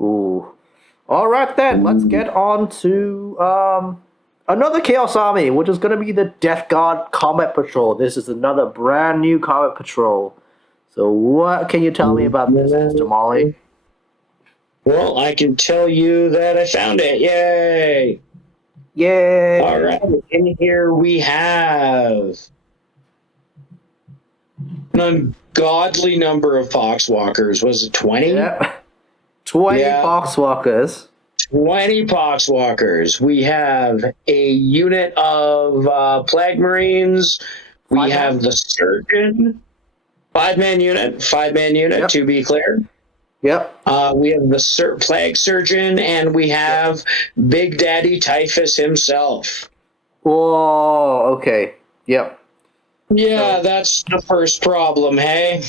Ooh. All right then, let's get on to another Chaos Army, which is going to be the Death Guard Combat Patrol. This is another brand new Combat Patrol. So what can you tell me about this, Mr. Molly? Well, I can tell you that I found it. Yay! Yay! All right, in here we have an ungodly number of Poxwalkers. Was it 20? Yep. 20 Poxwalkers. 20 Poxwalkers. We have a unit of Plague Marines. We have the Surgeon. 5-man unit. 5-man unit, to be clear. Yep. We have the Plague Surgeon, and we have Big Daddy Typhus himself. Whoa, okay. Yep. Yeah, that's the first problem, hey?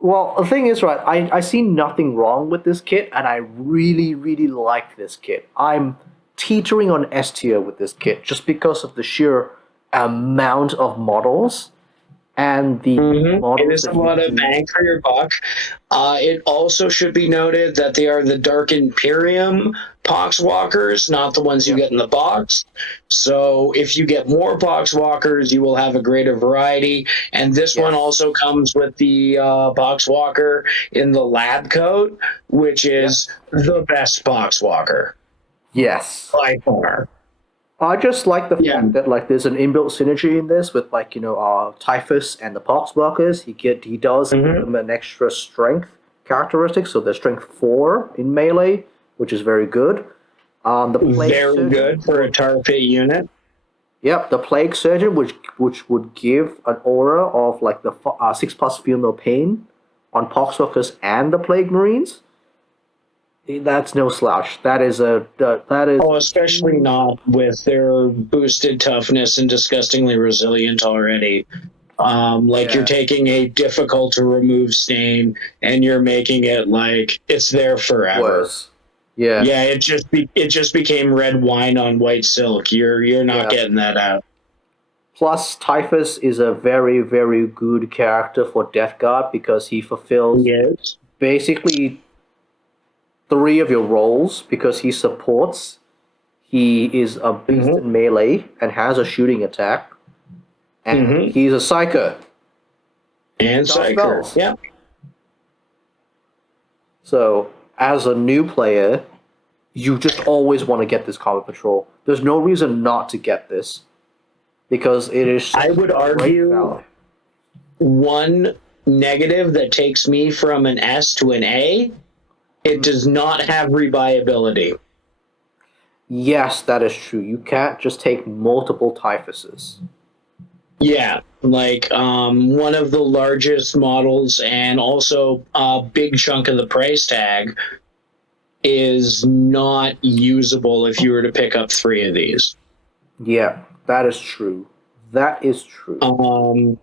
Well, the thing is, right, I see nothing wrong with this kit, and I really, really like this kit. I'm teetering on S tier with this kit just because of the sheer amount of models and the models. It is a lot of bang for your buck. It also should be noted that they are the Dark Imperium Poxwalkers, not the ones you get in the box. So if you get more Poxwalkers, you will have a greater variety. And this one also comes with the Poxwalker in the lab coat, which is the best Poxwalker. Yes. By far. I just like the fact that there's an inbuilt synergy in this with Typhus and the Poxwalkers. He does give them an extra strength characteristic, so they're strength 4 in melee, which is very good. The Plague Surgeon, good for a tar pit unit. Yep, the Plague Surgeon, which would give an aura of the 6+ feel no pain on Poxwalkers and the Plague Marines. That's no slouch. That is. Oh, especially not with their boosted toughness and disgustingly resilient already. You're taking a difficult to remove stain and you're making it like it's there forever. Worse. Yeah. Yeah, it just became red wine on white silk. You're not getting that out. Plus, Typhus is a very, very good character for Death Guard because he fulfills basically 3 of your roles because he supports. He is a beast in melee and has a shooting attack. And he's a psyker. And psyker, yeah. So, as a new player, you just always want to get this Combat Patrol. There's no reason not to get this. Because it is I would argue one negative that takes me from an S to an A, it does not have rebuyability. Yes, that is true. You can't just take multiple Typhuses. Yeah, one of the largest models and also a big chunk of the price tag is not usable if you were to pick up 3 of these. Yeah, that is true. That is true.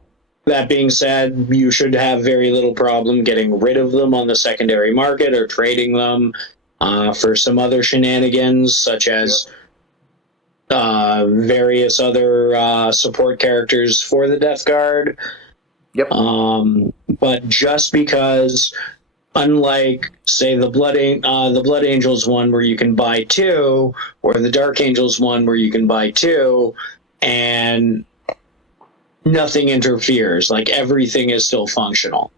That being said, you should have very little problem getting rid of them on the secondary market or trading them for some other shenanigans, such as various other support characters for the Death Guard. Yep. But just because, unlike, say, the Blood Angels one where you can buy 2, or the Dark Angels one where you can buy 2, and nothing interferes, everything is still functional.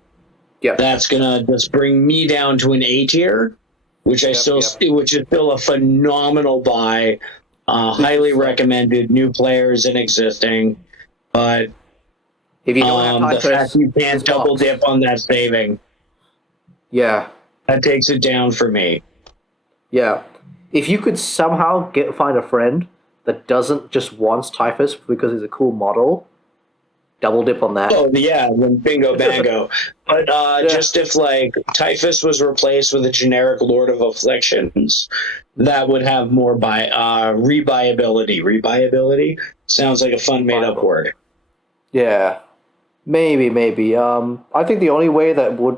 Yeah, that's gonna just bring me down to an A tier, which which is still a phenomenal buy. Highly recommended new players and existing, but if you don't have the fact you can't double dip on that saving, that takes it down for me. Yeah, if you could somehow find a friend that doesn't just wants Typhus because he's a cool model, double dip on that. Oh yeah, then bingo bango. But just if Typhus was replaced with a generic Lord of Afflictions, that would have more rebuyability. Rebuyability sounds like a fun made up word. Yeah, maybe. I think the only way that would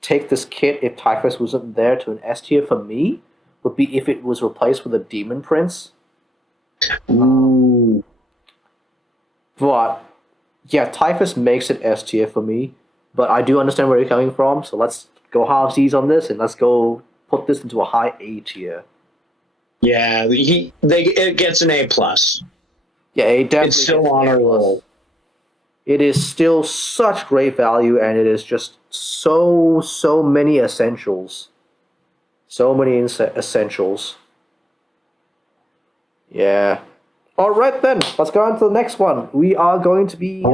take this kit if Typhus wasn't there to an S tier for me would be if it was replaced with a Demon Prince. Ooh. But yeah, Typhus makes it S tier for me, but I do understand where you're coming from, so let's go halvesies on this, and let's go put this into a high A tier. Yeah, it gets an A+. Yeah, it definitely It's still gets an on A+. a roll. It is still such great value, and it is just so many essentials. So many essentials. Yeah. All right then, let's go on to the next one. We are going to be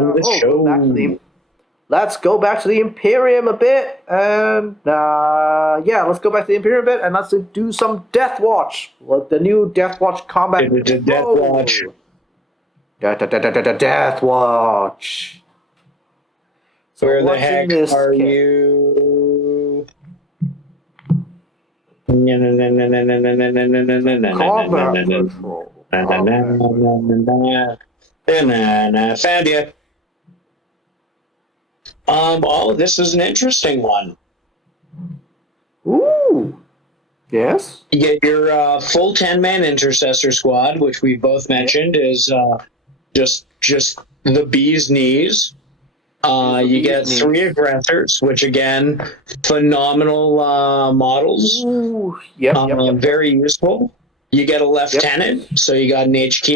let's go back to the Imperium a bit, and let's go back to the Imperium a bit, and let's do some Death Watch. The new Death Watch combat. Death Watch. Death Watch. So where the heck are you? Combat control. Found you. This is an interesting one. Ooh. Yes. You get your full 10-man intercessor squad, which we both mentioned is just the bee's knees. You get 3 aggressors, which again, phenomenal models. Ooh, yep. Very useful. You get a lieutenant, so you got an HQ,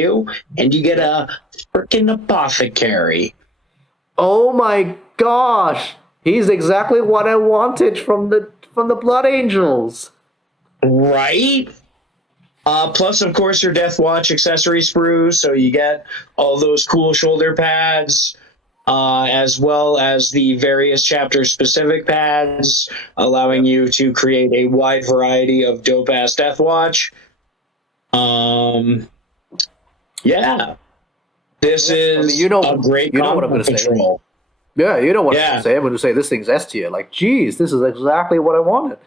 and you get a freaking apothecary. Oh my gosh, he's exactly what I wanted from the Blood Angels. Right? Plus, of course, your Death Watch accessory sprue, so you get all those cool shoulder pads, as well as the various chapter-specific pads, allowing you to create a wide variety of dope-ass Death Watch. This is a great combat control. Yeah, you know what I'm going to say. I'm going to say this thing's S tier. Like, geez, this is exactly what I wanted.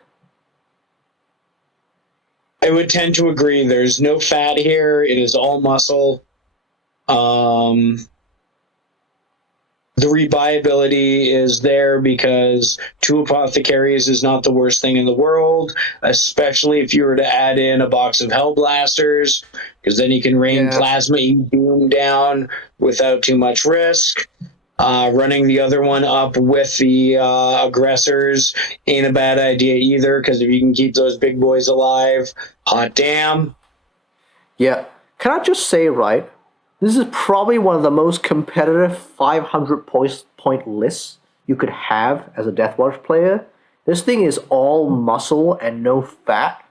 I would tend to agree. There's no fat here. It is all muscle. The rebuyability is there because 2 apothecaries is not the worst thing in the world, especially if you were to add in a box of Hellblasters, because then you can rain plasma doom down without too much risk. Running the other one up with the aggressors ain't a bad idea either, because if you can keep those big boys alive, hot damn. Yeah. Can I just say, right, this is probably one of the most competitive 500 point lists you could have as a Death Watch player. This thing is all muscle and no fat.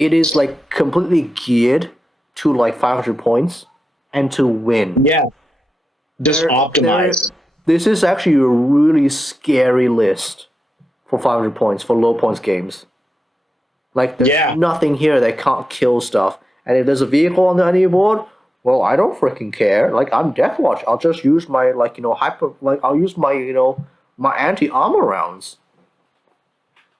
It is like completely geared to like 500 points and to win. Yeah. Just optimize. This is actually a really scary list for 500 points, for low points games. Like, there's nothing here that can't kill stuff. And if there's a vehicle on the enemy board, well, I don't freaking care. Like, I'm Death Watch. I'll just use my, I'll use my, my anti-armor rounds.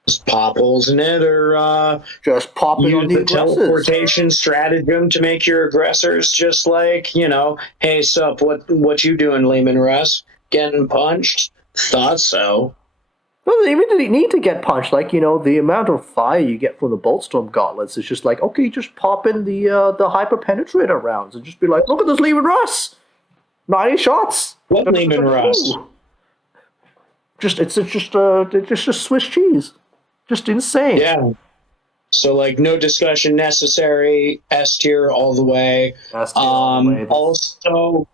Just pop holes in it, or just pop it on the aggressors. Teleportation stratagem to make your aggressors just like, hey, sup, what you doing, Lehman Russ? Getting punched? Thought so. No, they even didn't need to get punched. Like, the amount of fire you get from the Boltstorm gauntlets is just like, okay, just pop in the Hyper Penetrator rounds and just be like, look at this Lehman Russ! 90 shots! What Lehman Russ? It's just Swiss cheese. Just insane. Yeah. So, like, no discussion necessary. S tier all the way. Also,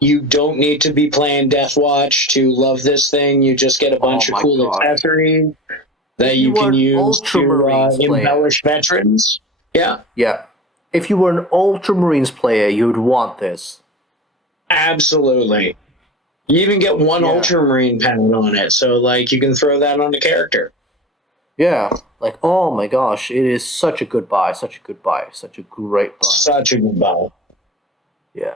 you don't need to be playing Death Watch to love this thing. You just get a bunch of cool accessories that you can use to embellish veterans. Yeah. Yeah. If you were an Ultramarines player, you would want this. Absolutely. You even get one Ultramarine pennant on it, so, like, you can throw that on the character. Yeah. Like, oh my gosh, it is such a good buy, such a good buy, such a great buy. Such a good buy. Yeah.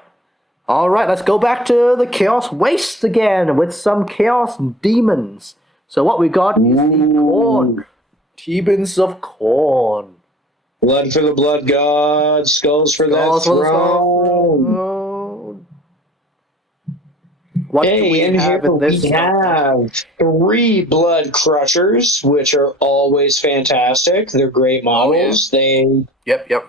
All right, let's go back to the Chaos Wastes again with some Chaos Demons. So what we got is the Khorne. Demons of Khorne. Blood for the Blood God, skulls for that throne. What do we have in this? We have 3 Blood Crushers, which are always fantastic. They're great models. Yep.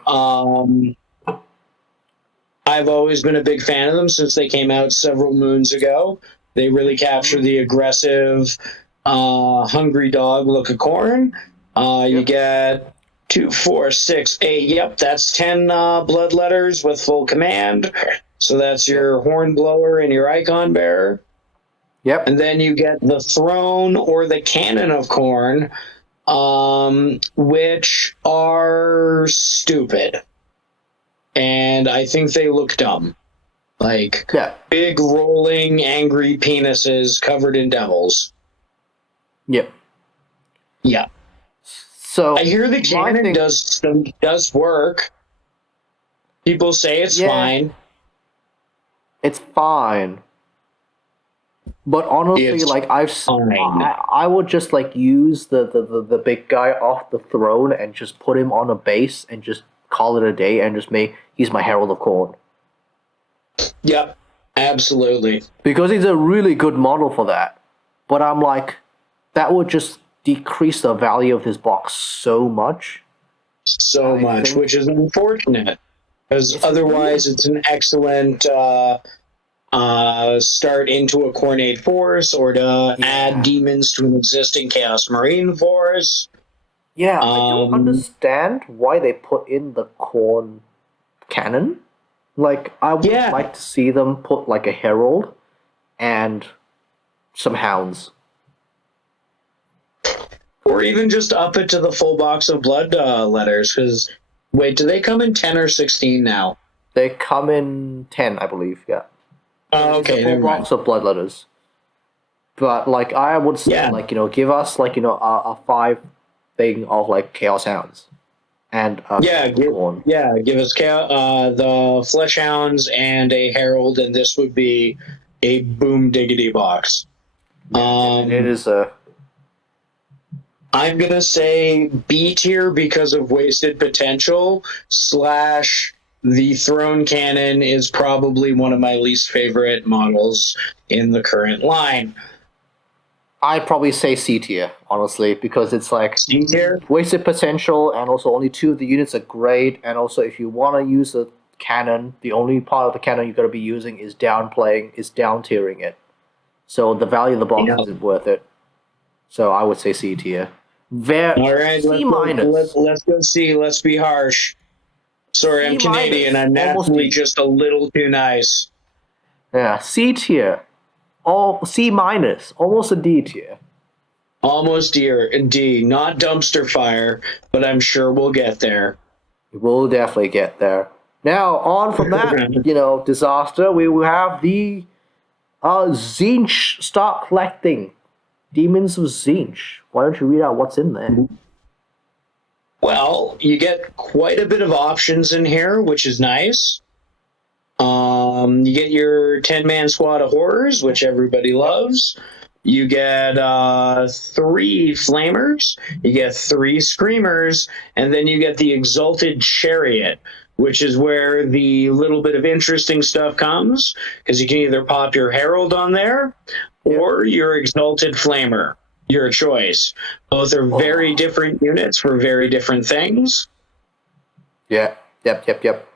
I've always been a big fan of them since they came out several moons ago. They really capture the aggressive, Hungry Dog Look of Corn. You get 2, 4, 6, 8. Yep, that's 10 blood letters with full command. So that's your Hornblower and your Icon Bearer. Yep. And then you get the Throne or the Cannon of Corn, which are stupid. And I think they look dumb. Like big, rolling, angry penises covered in devils. Yep. Yeah. So I hear the cannon does work. People say it's fine. It's fine. But honestly, I would just like use the big guy off the throne and just put him on a base and just call it a day and just he's my Herald of Corn. Yep, absolutely. Because he's a really good model for that. But I'm like, that would just decrease the value of his box so much. Which is unfortunate. Because otherwise it's an excellent start into a Cornate force or to add demons to an existing Chaos Marine force. Yeah, I don't understand why they put in the Corn cannon. Like, I would like to see them put like a Herald and some Hounds. Or even just up it to the full box of blood letters, because, wait, do they come in 10 or 16 now? They come in 10, I believe, yeah. Okay, full box of blood letters. But, like, I would say, like, give us, like, a 5 thing of, like, Chaos Hounds. And give us the Flesh Hounds and a Herald, and this would be a boom diggity box. It is a... I'm gonna say B tier because of wasted potential / the Throne Cannon is probably one of my least favorite models in the current line. I'd probably say C tier, honestly, because it's like C tier? Wasted potential, and also only 2 of the units are great, and also if you want to use a cannon, the only part of the cannon you're going to be using is down tiering it. So the value of the box isn't worth it. So I would say C tier. All right, C minus. Let's go C. Let's be harsh. Sorry, I'm Canadian. I'm naturally just a little too nice. Yeah, C tier. C minus, almost a D tier. Almost D, not dumpster fire, but I'm sure we'll get there. We'll definitely get there. Now, on from that, disaster, we will have the Tzeentch start collecting. Demons of Tzeentch. Why don't you read out what's in there? Well, you get quite a bit of options in here, which is nice. You get your 10-man squad of horrors, which everybody loves. You get 3 flamers, you get 3 screamers, and then you get the Exalted Chariot, which is where the little bit of interesting stuff comes, because you can either pop your Herald on there or your Exalted Flamer. Your choice. Both are very different units for very different things. Yeah. Yep.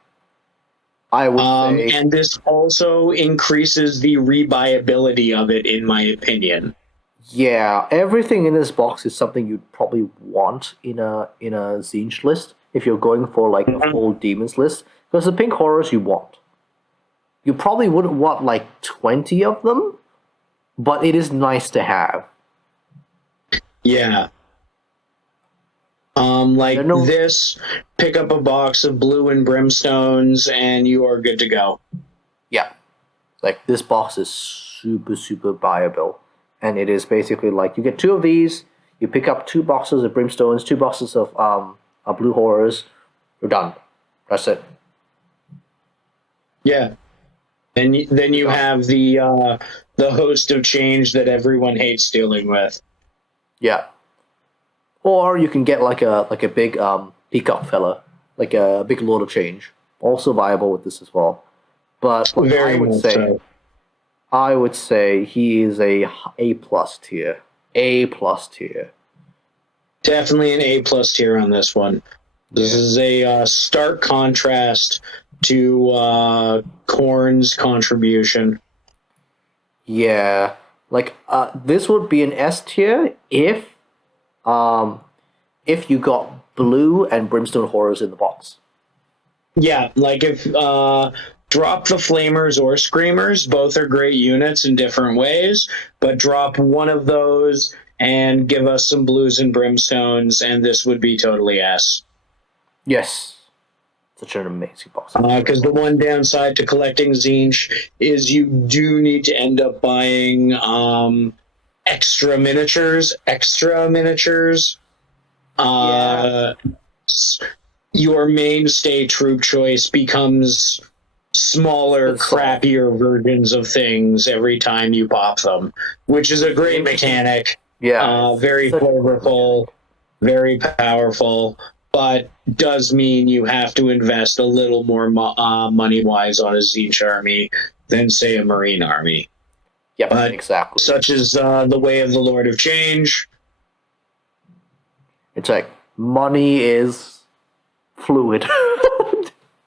I would say... And this also increases the rebuyability of it, in my opinion. Yeah, everything in this box is something you'd probably want in a Tzeentch list if you're going for like a full demons list. Because the pink horrors you want. You probably wouldn't want like 20 of them, but it is nice to have. Yeah. This, pick up a box of blue and brimstones, and you are good to go. Yeah. Like, this box is super, super buyable. And it is basically like, you get 2 of these, you pick up 2 boxes of brimstones, 2 boxes of blue horrors, you're done. That's it. Yeah. And then you have the host of change that everyone hates dealing with. Yeah. Or you can get like a big peacock fella, like a big Lord of Change. Also viable with this as well. But I would say he is a A+ tier. A+ tier. Definitely an A+ tier on this one. This is a stark contrast to Khorne's contribution. Yeah. Like, this would be an S tier if you got blue and brimstone horrors in the box. Yeah, like if drop the flamers or screamers, both are great units in different ways, but drop one of those and give us some blues and brimstones, and this would be totally S. Yes. Such an amazing box. Because the one downside to collecting Tzeentch is you do need to end up buying extra miniatures. Your mainstay troop choice becomes smaller, crappier versions of things every time you pop them, which is a great mechanic. Yeah. Very flavorful, very powerful, but does mean you have to invest a little more money-wise on a Tzeentch army than, say, a Marine army. Yeah, but exactly. Such is the way of the Lord of Change. It's like, money is fluid.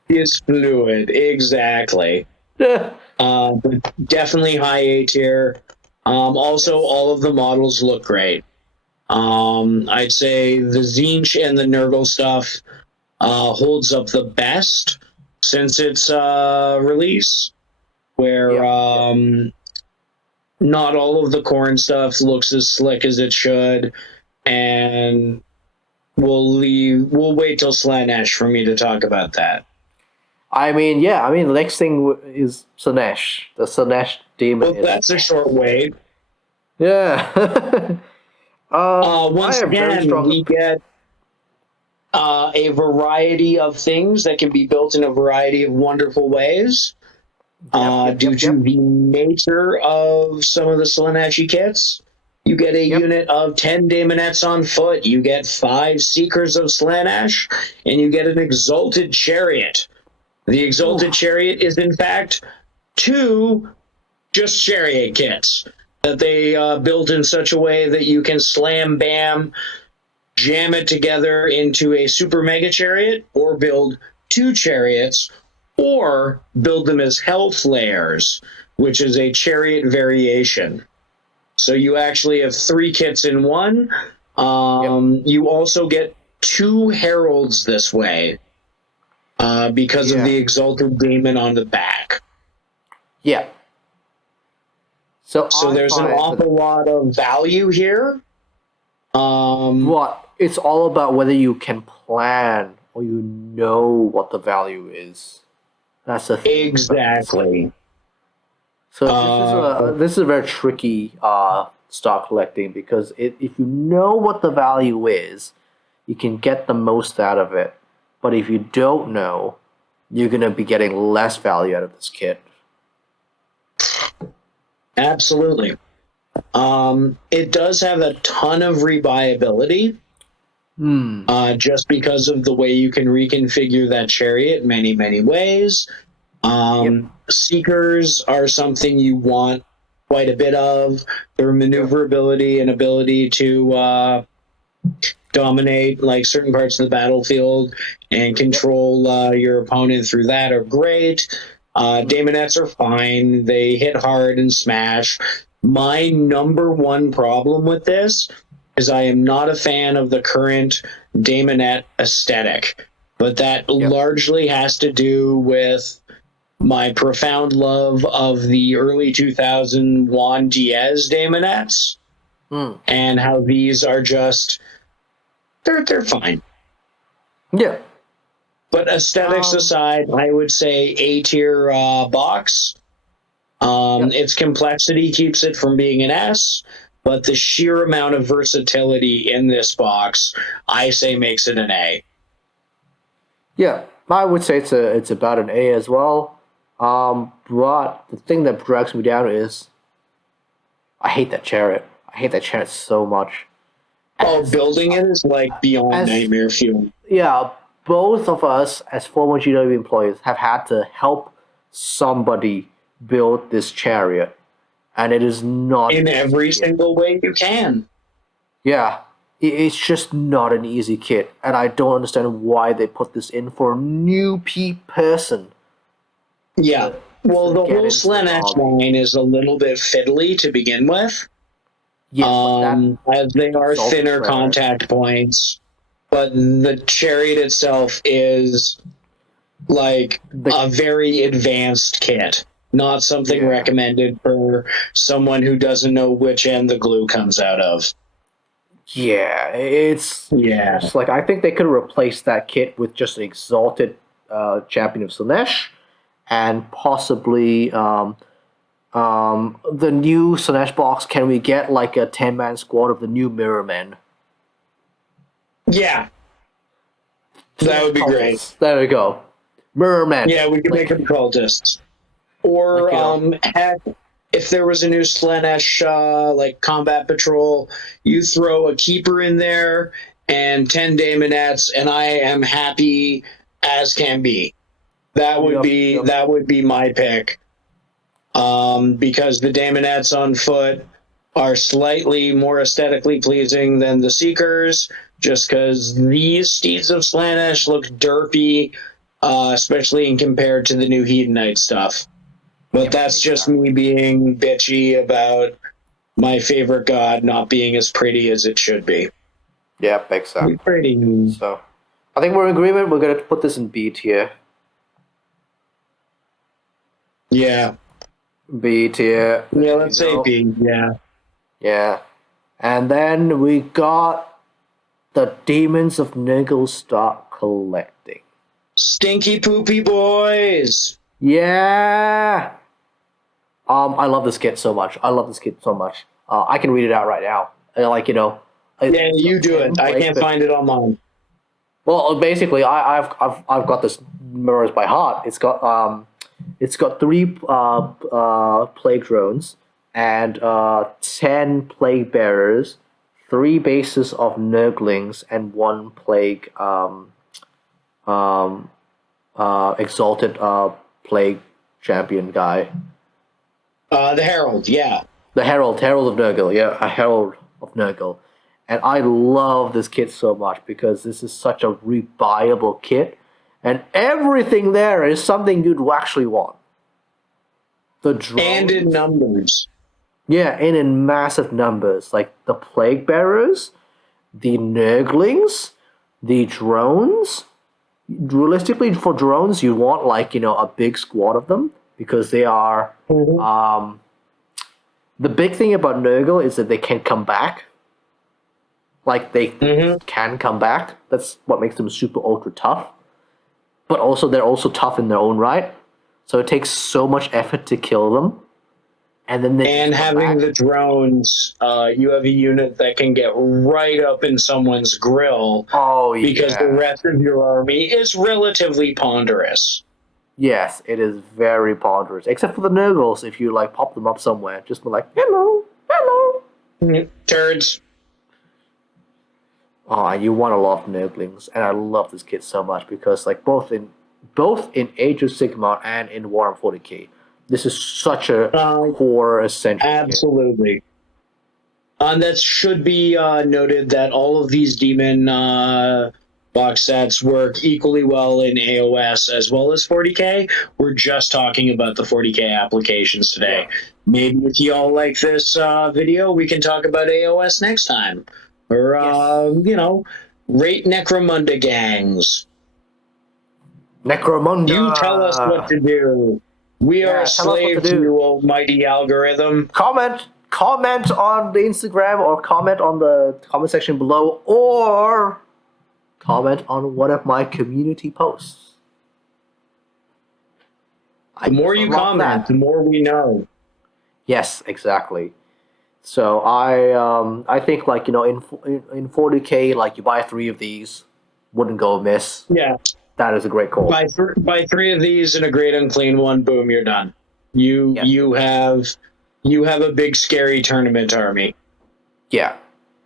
Is fluid, exactly. Definitely high A tier. Also, all of the models look great. I'd say the Tzeentch and the Nurgle stuff holds up the best since its release, where not all of the Khorne stuff looks as slick as it should, and we'll wait till Slaanesh for me to talk about that. The next thing is Sunesh, the Sunesh Demon. Well, that's a short wait. Yeah. Once again, we get a variety of things that can be built in a variety of wonderful ways. Due to the nature of some of the Slaaneshi kits, you get a unit of 10 Daemonettes on foot, you get 5 Seekers of Slaanesh, and you get an Exalted Chariot. The Exalted Chariot is, in fact, 2 just chariot kits that they built in such a way that you can slam, bam, jam it together into a super mega chariot, or build 2 chariots, or build them as Hellflayers, which is a chariot variation. So you actually have 3 kits in one. You also get 2 heralds this way because of the Exalted Demon on the back. Yeah. So there's an awful lot of value here. What? It's all about whether you can plan or you know what the value is. That's the thing. Exactly. So this is a very tricky stock collecting, because if you know what the value is, you can get the most out of it. But if you don't know, you're going to be getting less value out of this kit. Absolutely. It does have a ton of rebuyability, just because of the way you can reconfigure that chariot many, many ways. Seekers are something you want quite a bit of. Their maneuverability and ability to dominate like certain parts of the battlefield and control your opponent through that are great. Daemonettes are fine. They hit hard and smash. My number one problem with this is I am not a fan of the current Daemonette aesthetic, but that largely has to do with my profound love of the early 2000 Juan Diaz Daemonettes, and how these are just they're fine. Yeah. But aesthetics aside, I would say A tier box. Its complexity keeps it from being an S, but the sheer amount of versatility in this box, I say, makes it an A. Yeah, I would say it's about an A as well. But the thing that drags me down is I hate that chariot. I hate that chariot so much. Building it is like beyond nightmare fuel. Yeah, both of us as former GW employees have had to help somebody build this chariot, and it is not in every single way you can. Yeah, it's just not an easy kit, and I don't understand why they put this in for a new person. Yeah, Well, the get whole into the Slanesh army. line is a little bit fiddly to begin with. Yes, but As they are Exalted thinner Chariot. contact points, but the chariot itself is like a very advanced kit, not something recommended for someone who doesn't know which end the glue comes out of. Yeah, it's like I think they could replace that kit with just an Exalted Champion of Slanesh, and possibly the new Slanesh box. Can we get like a 10-man squad of the new Mirror Men? Yeah, that would be great. There we go, Mirror Men. Yeah, we could make them cultists. Or heck, if there was a new Slanesh like combat patrol, you throw a keeper in there and 10 daemonettes, and I am happy as can be. That would be my pick. Because the daemonettes on foot are slightly more aesthetically pleasing than the Seekers, just because these steeds of Slanesh look derpy, especially in compared to the new Hedonite stuff. But that's just me being bitchy about my favorite god not being as pretty as it should be. Yeah, exactly. Pretty. So, I think we're in agreement. We're going to put this in B tier. Yeah. B tier. Yeah, let's say B. Yeah. Yeah. And then we got the Demons of Nurgle start collecting. Stinky poopy boys. Yeah. I love this kit so much. I can read it out right now. Yeah, you do it. I can't find it online. Well, basically, I've got this memorized by heart. It's got 3 plague drones and 10 plague bearers, 3 bases of Nurglings, and 1 plague exalted plague champion guy. The Herald, yeah. The Herald of Nurgle, yeah, a Herald of Nurgle. And I love this kit so much because this is such a rebuyable kit, and everything there is something you'd actually want. The drones, and in numbers. Yeah, and in massive numbers, like the Plague Bearers, the Nurglings, the drones. Realistically, for drones, you want a big squad of them because they are. Mm-hmm. The big thing about Nurgle is that they can come back. Like they can come back. That's what makes them super ultra tough. But also they're also tough in their own right. So it takes so much effort to kill them. And then having the drones, you have a unit that can get right up in someone's grill. Oh, yeah. Because the rest of your army is relatively ponderous. Yes, it is very ponderous. Except for the Nurgles, if you pop them up somewhere, just be like, hello. Turds. Oh, and you want a lot of Nurglings, and I love this kit so much because both in Age of Sigmar and in Warhammer 40k, this is such a core essential. Absolutely. Kit. And that should be noted that all of these demon box sets work equally well in AOS as well as 40k. We're just talking about the 40k applications today. Yeah. Maybe if you all like this video, we can talk about AOS next time. Or, rate Necromunda gangs. Necromunda! You tell us what to do. We are a slave to you, almighty algorithm. Comment on the Instagram, or comment on the comment section below, or comment on one of my community posts. The more you comment, the more we know. Yes, exactly. So I think in 40k, you buy 3 of these, wouldn't go amiss. Yeah, that is a great call. Buy 3 of these and a great unclean one. Boom, you're done. You have a big scary tournament army. Yeah,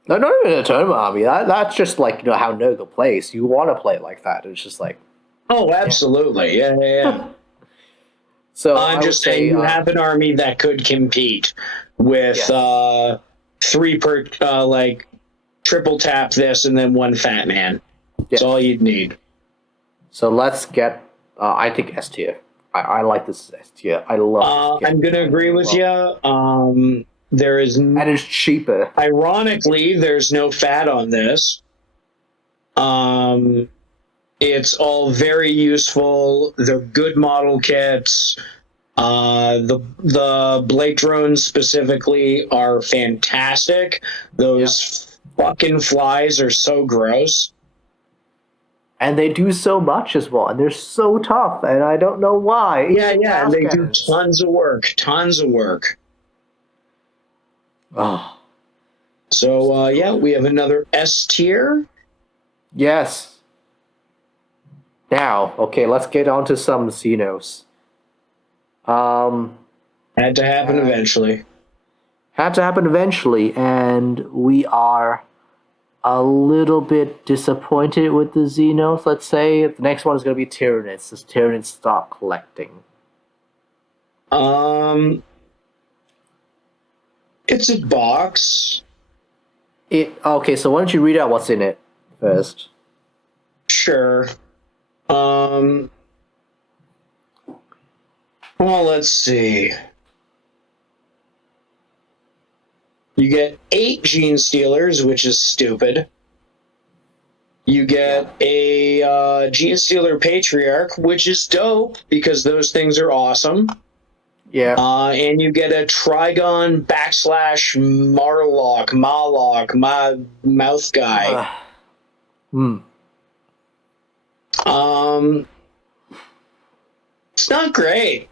no, not even a tournament army. That's just how Nurgle plays. You want to play it like that. It's just oh, absolutely, yeah. So I'm just saying you have an army that could compete with 3 per triple tap this and then 1 fat man. That's all you'd need. So let's get I think S tier. I like this S tier. I love this. I'm going to agree with you. There is, and it's cheaper. Ironically, there's no fat on this. It's all very useful. They're good model kits. The Blake drones specifically are fantastic. Those fucking flies are so gross. And they do so much as well, and they're so tough, and I don't know why. Yeah, and they do tons of work. Oh. So, we have another S tier. Yes. Now, okay, let's get on to some Xenos. Had to happen eventually. And we are a little bit disappointed with the Xenos, let's say. The next one is going to be Tyranids. Does Tyranids start collecting? It's a box. Okay, so why don't you read out what's in it first? Sure. Well, let's see. You get 8 Gene Stealers, which is stupid. You get a Gene Stealer Patriarch, which is dope because those things are awesome. Yeah. And you get a Trigon / Marlock, mouth guy. It's not great.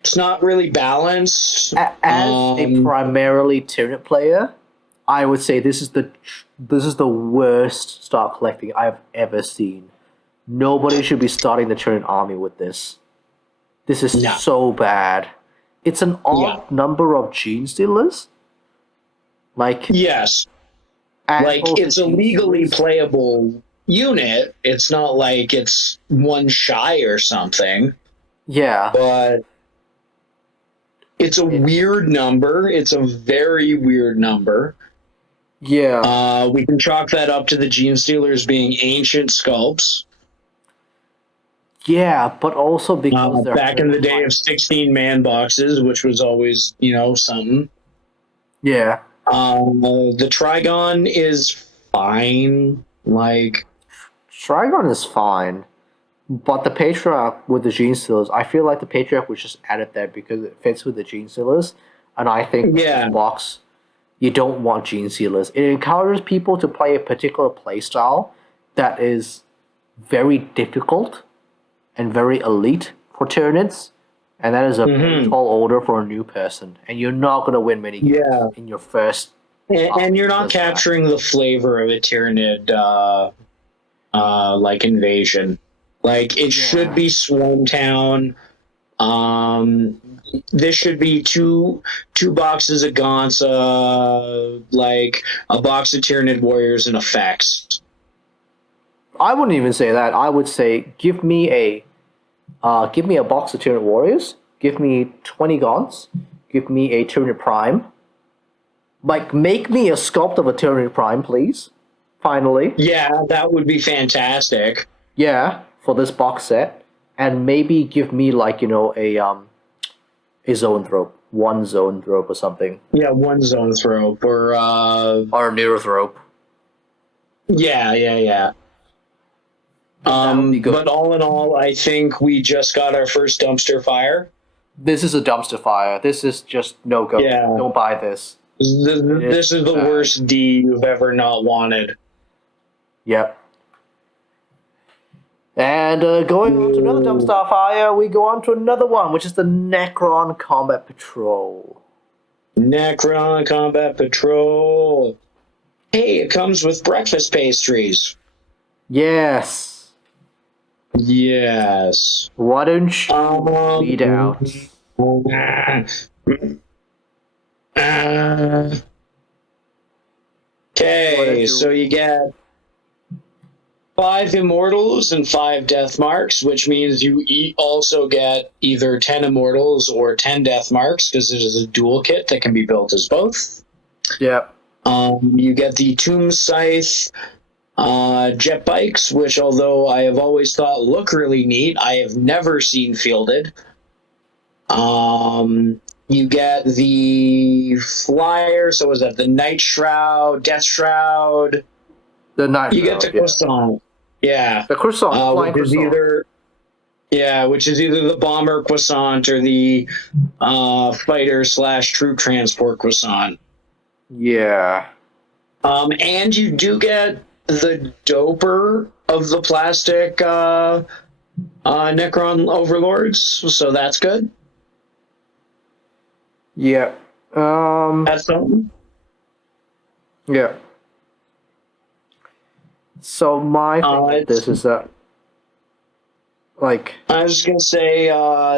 It's not really balanced. As a primarily Tyranid player, I would say this is the worst start collecting I've ever seen. Nobody should be starting the Tyranid army with this. This is so bad. It's an odd number of Gene Stealers. Yes. It's a legally playable unit. It's not like it's one shy or something. Yeah. But it's a weird number. It's a very weird number. Yeah. We can chalk that up to the Gene Stealers being ancient sculpts. Yeah, but also because they're back in the day of 16-man boxes, which was always, something. Yeah. The Trigon is fine. Trigon is fine. But the Patriarch with the Gene Stealers, I feel like the Patriarch was just added there because it fits with the Gene Stealers. And I think this box, you don't want Gene Stealers. It encourages people to play a particular playstyle that is very difficult and very elite for Tyranids. And that is a tall order for a new person. And you're not going to win many games in your first... And you're not capturing the flavor of a Tyranid invasion. It should be Swarm Town. This should be two boxes of Gonsa, a box of Tyranid Warriors and effects. I wouldn't even say that. I would say give me a box of Tyranid Warriors, give me 20 Gaunts, give me a Tyranid Prime. Make me a sculpt of a Tyranid Prime, please. Finally. Yeah, that would be fantastic. Yeah, for this box set. And maybe give me, a Zoanthrope. One Zoanthrope or something. Yeah, one Zoanthrope. Or a Neurothrope. Yeah. But all in all, I think we just got our first dumpster fire. This is a dumpster fire. This is just no go. Yeah. Don't buy this. This is the worst D you've ever not wanted. Yep. And going on to another dumpster fire, we go on to another one, which is the Necron Combat Patrol. Necron Combat Patrol. Hey, it comes with breakfast pastries. Yes. Why don't you read out? Okay, so you get 5 Immortals and 5 Death Marks, which means you also get either 10 Immortals or 10 Death Marks, because it is a dual kit that can be built as both. Yep. You get the Tomb Scythe, Jet bikes, which although I have always thought look really neat, I have never seen fielded. You get the flyer, so was that the Night Shroud, Death Shroud? The Night You Shroud, get the croissant. Yeah. The croissant, flying which is croissant. which is either the bomber croissant or the fighter / troop transport croissant. Yeah. And you do get the doper of the plastic Necron overlords, so that's good. Yeah. That's something. Yeah. So my thing with this is that, like, I was just gonna say,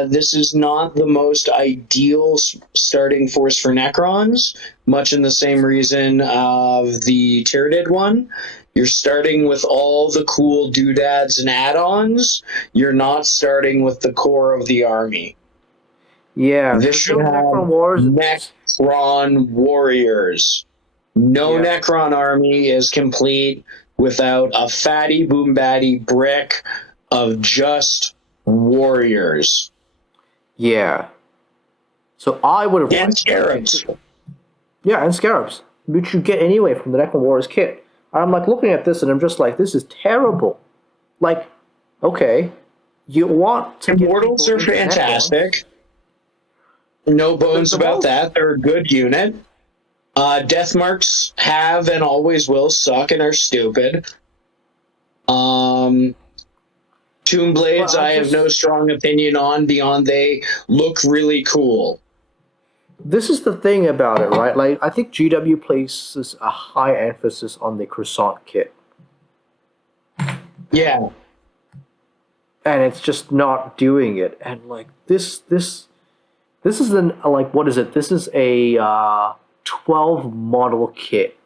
this is not the most ideal starting force for Necrons, much in the same reason of the Tyranid one. You're starting with all the cool doodads and add-ons. You're not starting with the core of the army. yeah, This should have Necron Wars. Necron warriors. No Necron army is complete without a fatty boom batty brick of just warriors. Yeah. So I would have and scarabs. Yeah, and scarabs, which you get anyway from the Necron Warriors kit. I'm like looking at this and I'm just like, this is terrible. Like, okay, you want to Immortals are fantastic. No bones about that. They're a good unit. Death marks have and always will suck and are stupid. Tomb blades, I have no strong opinion on beyond they look really cool. This is the thing about it, right? Like, I think GW places a high emphasis on the croissant kit. Yeah. And it's just not doing it. And like this is an like what is it? This is a 12 model kit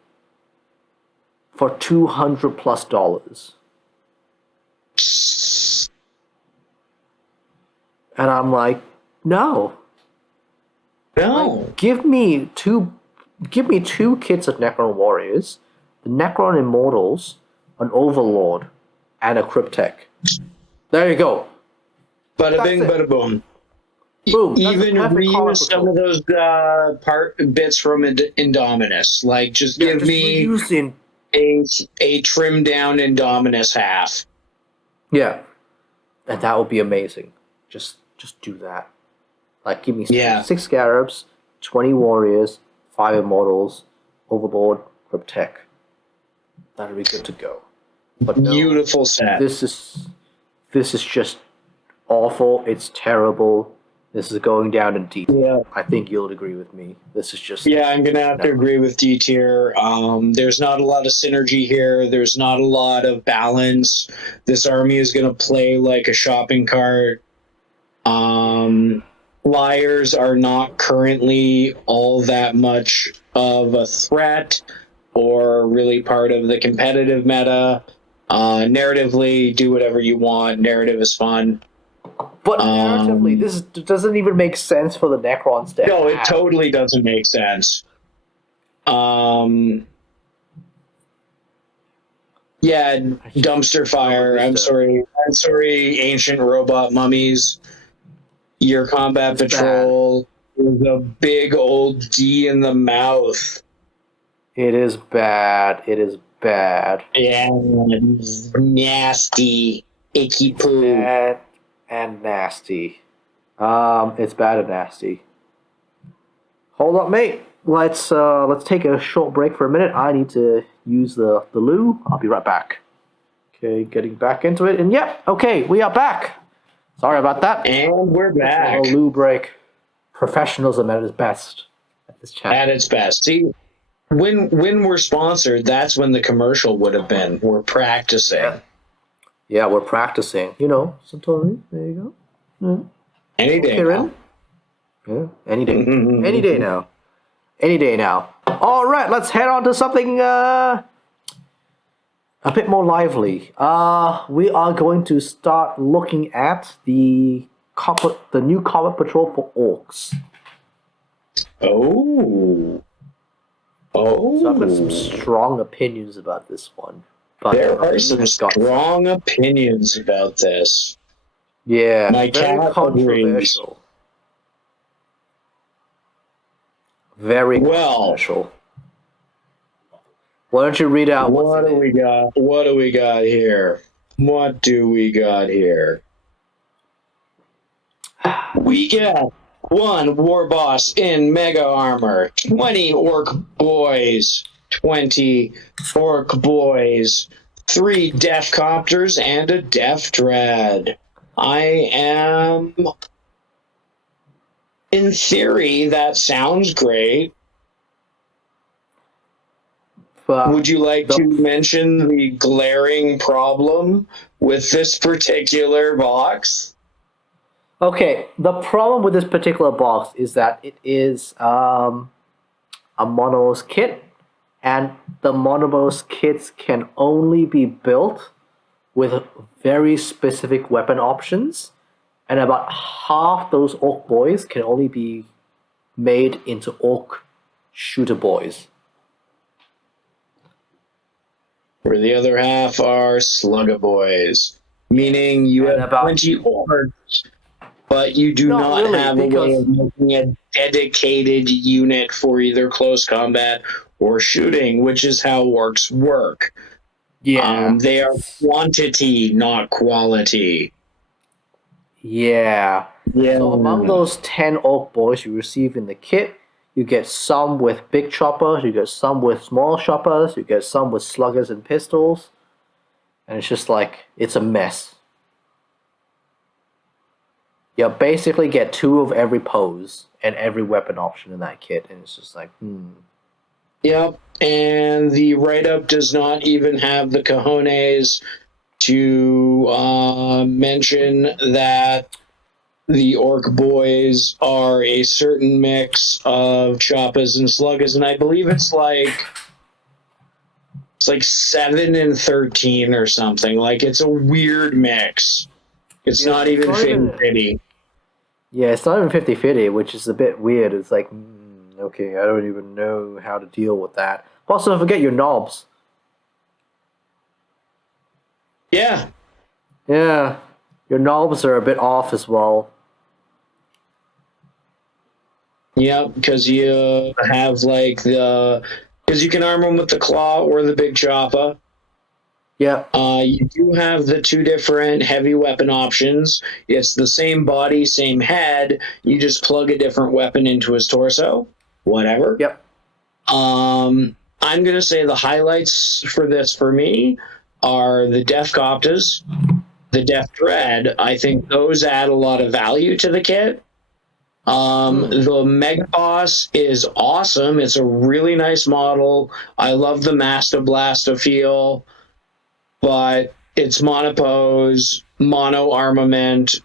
for $200+. And I'm like, no. Like, give me two kits of Necron Warriors, the Necron Immortals, an Overlord, and a Cryptek. There you go. Bada bing, bada boom. Boom. Even reuse some of those bits from Indominus. Like, just give me a trimmed down Indominus half. Yeah. And that would be amazing. Just do that. Like, give me 6 Scarabs, 20 Warriors, 5 Immortals, Overlord, Cryptek. That'd be good to go. But no, beautiful set. This is just awful. It's terrible. This is going down in D tier. Yeah. I think you'll agree with me. This is just... Yeah, I'm going to have to agree with D tier. There's not a lot of synergy here. There's not a lot of balance. This army is going to play like a shopping cart. Flyers are not currently all that much of a threat or really part of the competitive meta. Narratively, do whatever you want. Narrative is fun. But narratively, this doesn't even make sense for the Necrons to No, it totally doesn't make sense. Yeah, dumpster fire. I'm sorry, ancient robot mummies. Your combat patrol is a big old D in the mouth. It is bad. It is bad. Yeah, nasty, icky poo. Bad and nasty. It's bad and nasty. Hold up, mate. Let's take a short break for a minute. I need to use the loo. I'll be right back. Okay, getting back into it, and okay, we are back. Sorry about that. And we're back. A loo break. Professionalism at its best. At this channel. At its best. See, when we're sponsored, that's when the commercial would have been. We're practicing. Yeah, we're practicing. You know, Suntory. There you go. Yeah. Any day now. Yeah, any day. Any day now. Any day now. All right, let's head on to something a bit more lively. We are going to start looking at the new Combat Patrol for Orcs. Oh. So I've got some strong opinions about this one. But there are some has got strong opinions about this. Yeah, My very cat controversial. Very controversial. Why don't you read out what do we got? What do we got here? What do we got here? We get 1 war boss in mega armor, 20 orc boys, 20 orc boys, 3 death copters, and a death dread. In theory, that sounds great. But would you like to mention the glaring problem with this particular box? Okay, the problem with this particular box is that it is a monomos kit, and the monomos kits can only be built with very specific weapon options, and about half those orc boys can only be made into orc shooter boys. Where the other half are slugger boys, meaning you have 20 orcs, but you do not really have a way of making a dedicated unit for either close combat or shooting, which is how orcs work. Yeah. They are quantity, not quality. Yeah. So among those 10 orc boys you receive in the kit, you get some with big choppers, you get some with small choppers, you get some with sluggers and pistols, and it's just like, it's a mess. You basically get 2 of every pose and every weapon option in that kit, and it's just like, Yep, and the write-up does not even have the cojones to mention that the orc boys are a certain mix of choppas and sluggas, and I believe it's like 7 and 13 or something. Like, it's a weird mix. It's not even 50-50. Yeah, it's not even 50-50, which is a bit weird. It's like, okay, I don't even know how to deal with that. Also, don't forget your knobs. Yeah. Yeah, your knobs are a bit off as well. Yeah, because you have because you can arm them with the claw or the big choppa. Yeah. You do have the 2 different heavy weapon options. It's the same body, same head. You just plug a different weapon into his torso. Whatever. Yep. I'm gonna say the highlights for this for me are the Death Coptas, the Death Dread. I think those add a lot of value to the kit. The Mega Boss is awesome. It's a really nice model. I love the Master Blaster feel, but it's monopose, mono armament,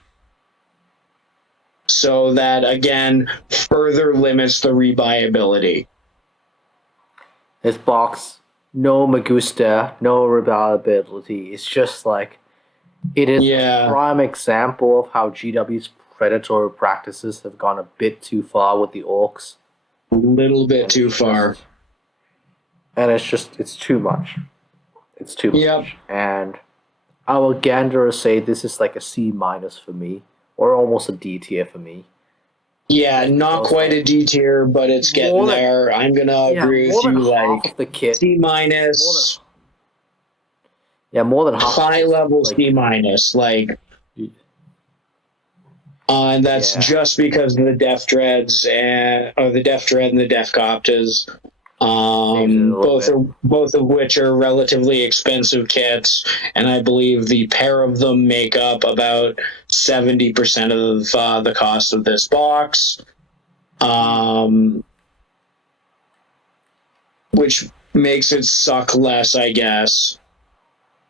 so that again further limits the rebuyability. This box, no Magusta, no rebuyability. It's just like, it is a prime example of how GW's predatory practices have gone a bit too far with the orcs. A little bit too far. And it's too much. It's too much. And I will gander say this is like a C- for me, or almost a D tier for me. Yeah, not quite a D tier, but it's getting there. I'm gonna agree with you. Like the kit. C-. More than half. High level C-. And that's just because of the Death Dreads or the Death Dread and the Death Coptas. Both of which are relatively expensive kits, and I believe the pair of them make up about 70% of the cost of this box, which makes it suck less, I guess.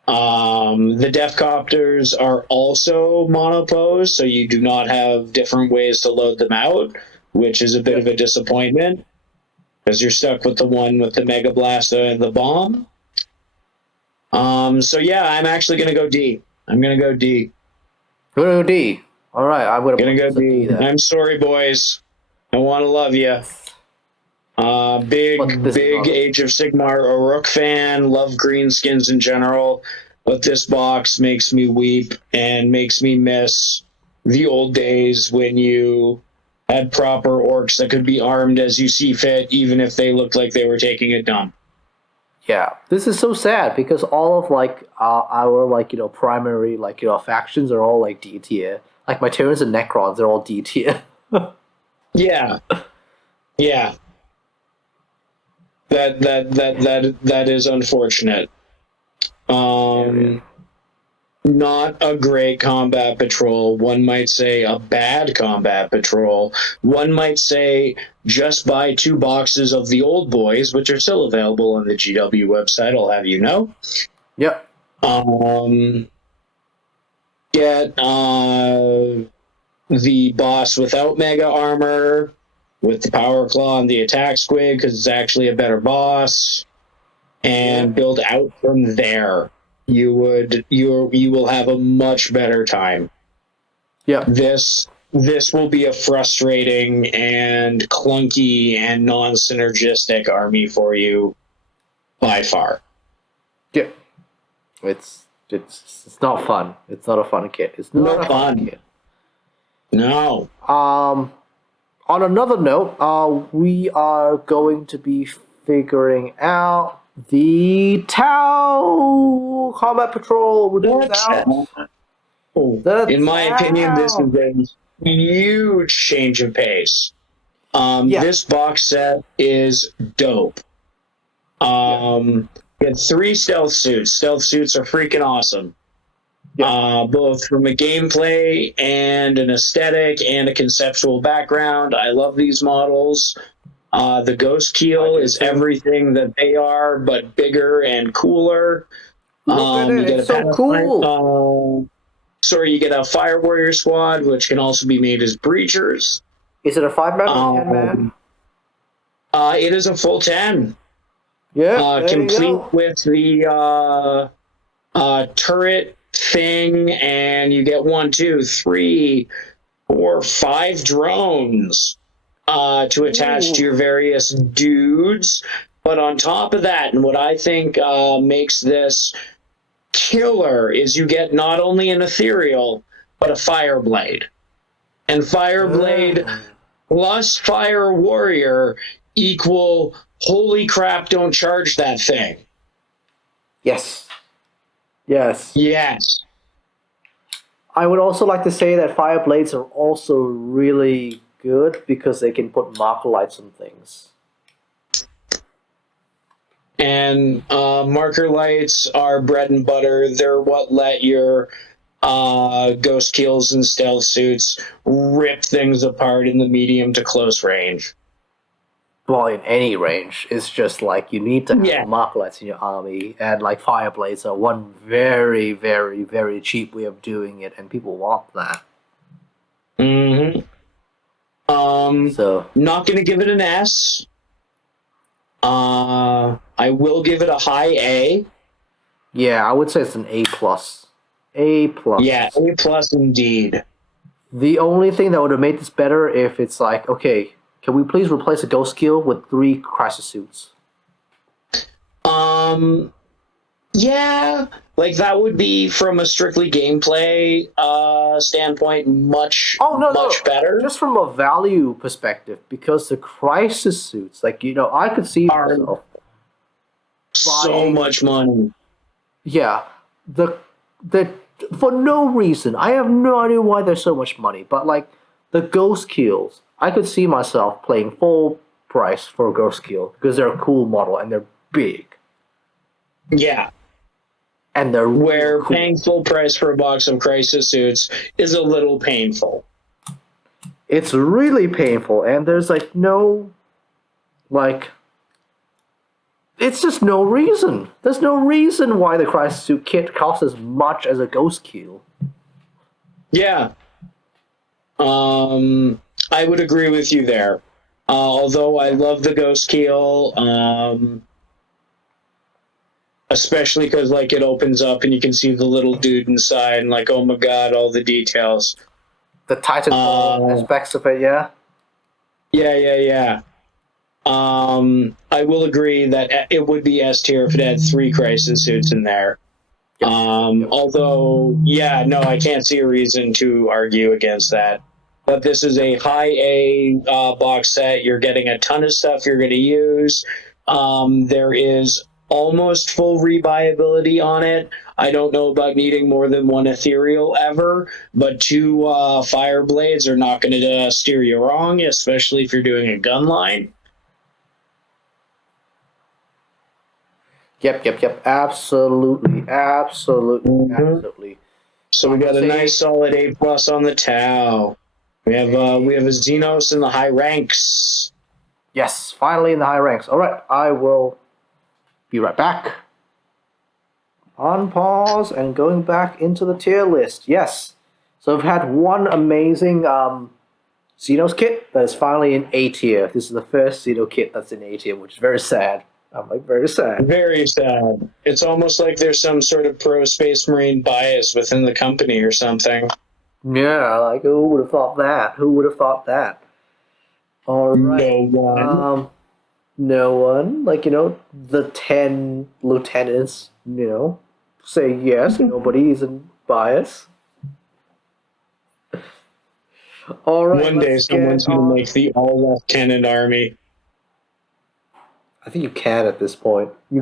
The Death Copters are also monopose, so you do not have different ways to load them out, which is a bit of a disappointment, because you're stuck with the one with the Mega Blaster and the bomb. So yeah, I'm actually going to go D. I'm going to go D. Go to D. All right, I'm going to go D. I'm sorry, boys. I want to love you. Big Age of Sigmar Uruk fan. Love greenskins in general, but this box makes me weep and makes me miss the old days when you had proper orcs that could be armed as you see fit, even if they looked like they were taking a dump. Yeah, this is so sad because all of our primary factions are all like D tier. Like my Tyranids and Necrons, they're all D tier. Yeah, yeah. That is unfortunate. Not a great combat patrol. One might say a bad combat patrol. One might say just buy 2 boxes of the old boys, which are still available on the GW website, I'll have you know. Yep. Get the boss without mega armor, with the power claw and the attack squid, because it's actually a better boss, and build out from there. You will have a much better time. Yeah. This will be a frustrating and clunky and non-synergistic army for you by far. Yeah. It's not fun. It's not a fun kit. It's not a fun kit. No. On another note, we are going to be figuring out the Tau Combat Patrol. We're doing that. In my opinion, this is a huge change of pace. This box set is dope. You have 3 stealth suits. Stealth suits are freaking awesome. Both from a gameplay and an aesthetic and a conceptual background. I love these models. The Ghost Keel is everything that they are, but bigger and cooler. Look at it, it's so cool. You get a Fire Warrior squad, which can also be made as breachers. Is it a 5-man or 10-man? It is a full 10. Yeah, complete with the turret thing, and you get 1, 2, 3, 4, 5 drones to attach to your various dudes. But on top of that, and what I think makes this killer is you get not only an ethereal, but a Fireblade. And Fireblade plus Fire Warrior equal, holy crap, don't charge that thing. Yes. I would also like to say that Fireblades are also really good because they can put marker lights on things. And marker lights are bread and butter. They're what let your Ghost Keels and stealth suits rip things apart in the medium to close range. Well, in any range, it's just like you need to have marker lights in your army, and like Fireblades are one very, very, very cheap way of doing it, and people want that. Not gonna give it an S. I will give it a high A. Yeah, I would say it's an A+. A+. Yeah, A+ indeed. The only thing that would have made this better if it's like, okay, can we please replace a Ghost Keel with 3 Crisis suits? Yeah, like that would be from a strictly gameplay standpoint much better. Just from a value perspective, because the Crisis suits, like, I could see myself so much money. Yeah, the for no reason. I have no idea why there's so much money, but like the Ghost Keels, I could see myself playing full price for a Ghost Keel because they're a cool model and they're big. Yeah. And they're where cool. Paying full price for a box of Crisis suits is a little painful. It's really painful, and there's like no, like, it's just no reason. There's no reason why the Crisis suit kit costs as much as a Ghost Keel. Yeah. I would agree with you there. Although I love the Ghost Keel, especially because like it opens up and you can see the little dude inside, and like, oh my god, all the details. The Titanfall aspects of it, yeah. Yeah. I will agree that it would be S tier if it had 3 crisis suits in there. Although, yeah, no, I can't see a reason to argue against that. But this is a high A box set. You're getting a ton of stuff you're going to use. There is almost full rebuyability on it. I don't know about needing more than 1 ethereal ever, but 2 fire blades are not going to steer you wrong, especially if you're doing a gun line. Yep. Absolutely. So we got a nice solid A+ on the Tau. We have a Xenos in the high ranks. Yes, finally in the high ranks. All right, I will be right back. On pause and going back into the tier list. Yes, so we've had one amazing Xenos kit that is finally in A tier. This is the first Xeno kit that's in A tier, which is very sad. I'm like, very sad. Very sad. It's almost like there's some sort of pro-Space Marine bias within the company or something. Yeah, like, who would have thought that? All right. No one. No one. Like, the 10 lieutenants, say yes. Nobody is in bias. All right. One day someone's going to make the all-lieutenant army. I think you can at this point. So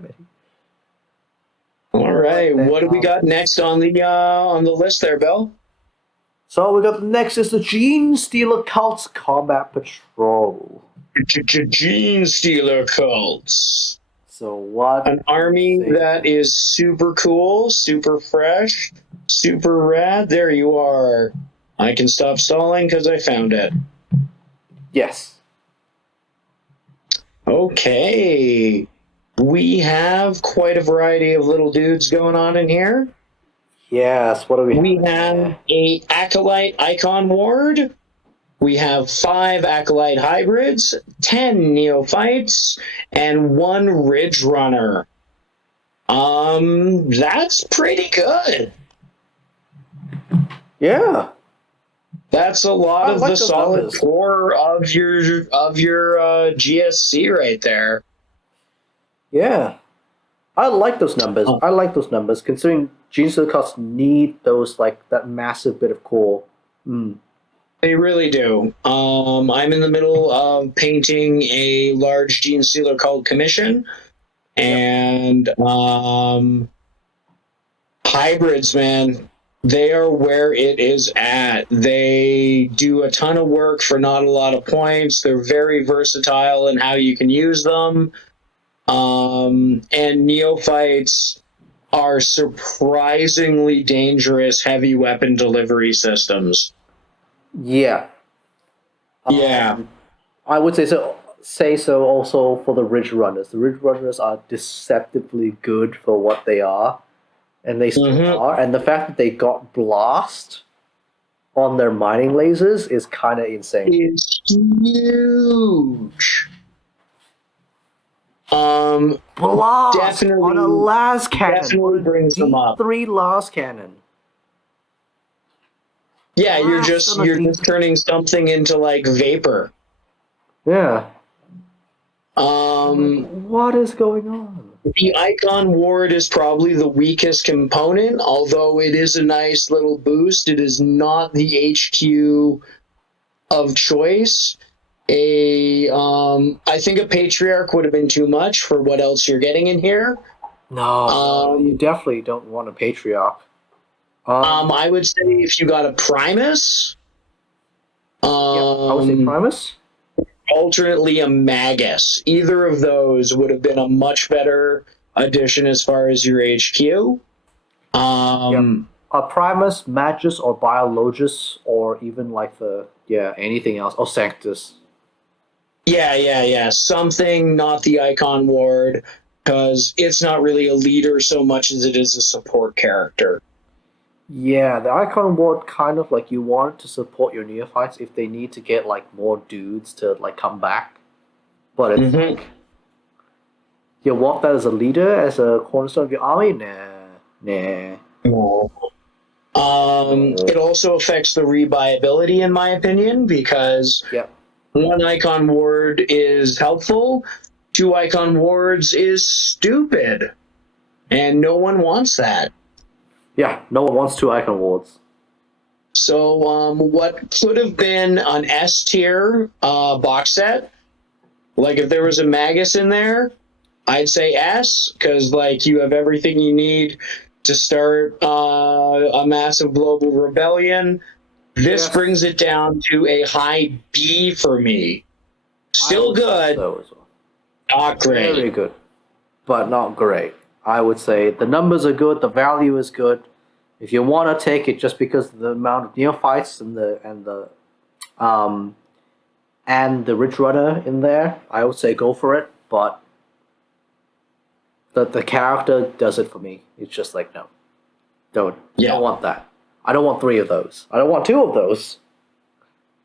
many. All right, what do we got next on the list there, Bill? So we got next is the Gene Stealer Cults Combat Patrol. Gene Stealer Cults. So what? An army that is super cool, super fresh, super rad. There you are. I can stop stalling because I found it. Yes. Okay. We have quite a variety of little dudes going on in here. Yes, what do we have? We have a Acolyte Icon Ward. We have 5 Acolyte Hybrids, 10 Neophytes, and 1 Ridge Runner. That's pretty good. Yeah. That's a lot of the solid core of your GSC right there. Yeah. I like those numbers. Considering Gene Stealer Cults need those, like, that massive bit of core. They really do. I'm in the middle of painting a large Gene Stealer Cult commission, and hybrids, man, they are where it is at. They do a ton of work for not a lot of points. They're very versatile in how you can use them. And Neophytes are surprisingly dangerous heavy weapon delivery systems. Yeah. Yeah. I would say so also for the Ridge Runners. The Ridge Runners are deceptively good for what they are. And they still are. And the fact that they got blast on their mining lasers is kind of insane. It's huge. Blast definitely on a las cannon. Definitely brings them up. D3 las cannon. Yeah, you're just turning something into like vapor. Yeah. What is going on? The Icon Ward is probably the weakest component, although it is a nice little boost. It is not the HQ of choice. I think a Patriarch would have been too much for what else you're getting in here. No, you definitely don't want a Patriarch. I would say if you got a Primus. I would say Primus. Alternately a Magus. Either of those would have been a much better addition as far as your HQ. A Primus, Magus, or Biologus, or even like anything else. Or Sanctus. Yeah. Something not the Icon Ward, because it's not really a leader so much as it is a support character. Yeah, the Icon Ward kind of like you want to support your Neophytes if they need to get like more dudes to like come back. But it's like you want that as a leader, as a cornerstone of your army? Nah. No. It also affects the rebuyability, in my opinion, because 1 icon ward is helpful, 2 icon wards is stupid. And no one wants that. Yeah, no one wants 2 icon wards. So what could have been an S tier box set, like if there was a Magus in there, I'd say S, because like you have everything you need to start a massive global rebellion. This brings it down to a high B for me. Still good, not great. Very good, but not great. I would say the numbers are good, the value is good. If you want to take it just because of the amount of neophytes and the Ridge Runner in there, I would say go for it. But the character does it for me. It's just like no, don't want that. I don't want 3 of those. I don't want 2 of those.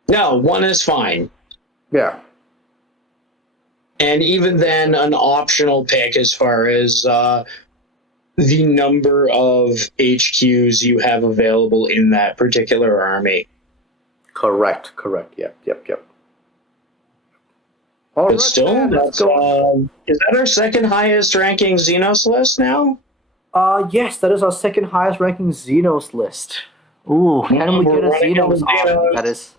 No, 1 is fine. Yeah. And even then, an optional pick as far as the number of HQs you have available in that particular army. Correct. Yep. But right, still, that's, is that our second highest ranking Xenos list now? Yes, that is our second highest ranking Xenos list. Ooh, can we get a Xenos army that is...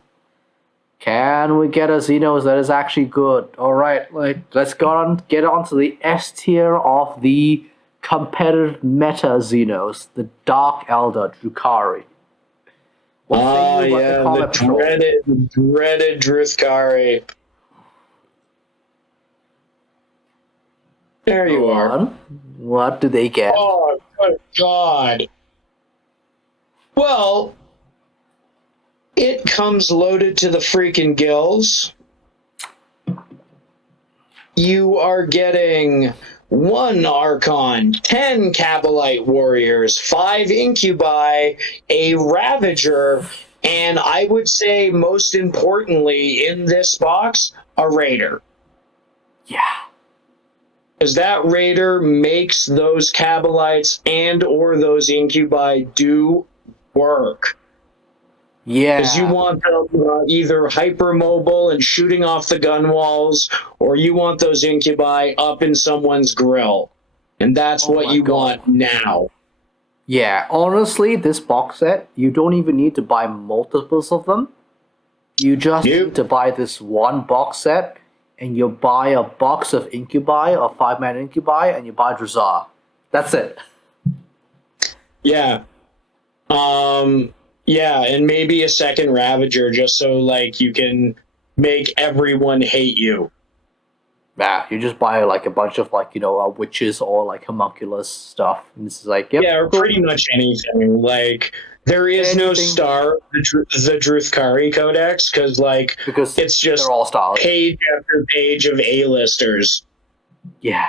Can we get a Xenos that is actually good? Alright, let's get on to the S tier of the competitive meta Xenos, the Dark Elda Jukari. The dreaded Jukari. There you are. What do they get? Oh, good God. Well, it comes loaded to the freaking gills. You are getting 1 Archon, 10 Kabalite Warriors, 5 Incubi, a Ravager, and I would say most importantly in this box, a Raider. Yeah. Because that Raider makes those Kabalites and or those Incubi do work. Yeah. Because you want them either hypermobile and shooting off the gun walls, or you want those Incubi up in someone's grill. And that's what you want now. Yeah, honestly, this box set, you don't even need to buy multiples of them. You just need to buy this one box set, and you buy a box of Incubi, a 5-man Incubi, and you buy Drazar. That's it. Yeah. Yeah, and maybe a second Ravager just so like you can make everyone hate you. Yeah, you just buy like a bunch of like, witches or like homunculus stuff. And this is like, yep. Yeah, or pretty much anything. Like there is no star the Jukari Codex because it's just they're all styles. Page after page of A-listers. Yeah.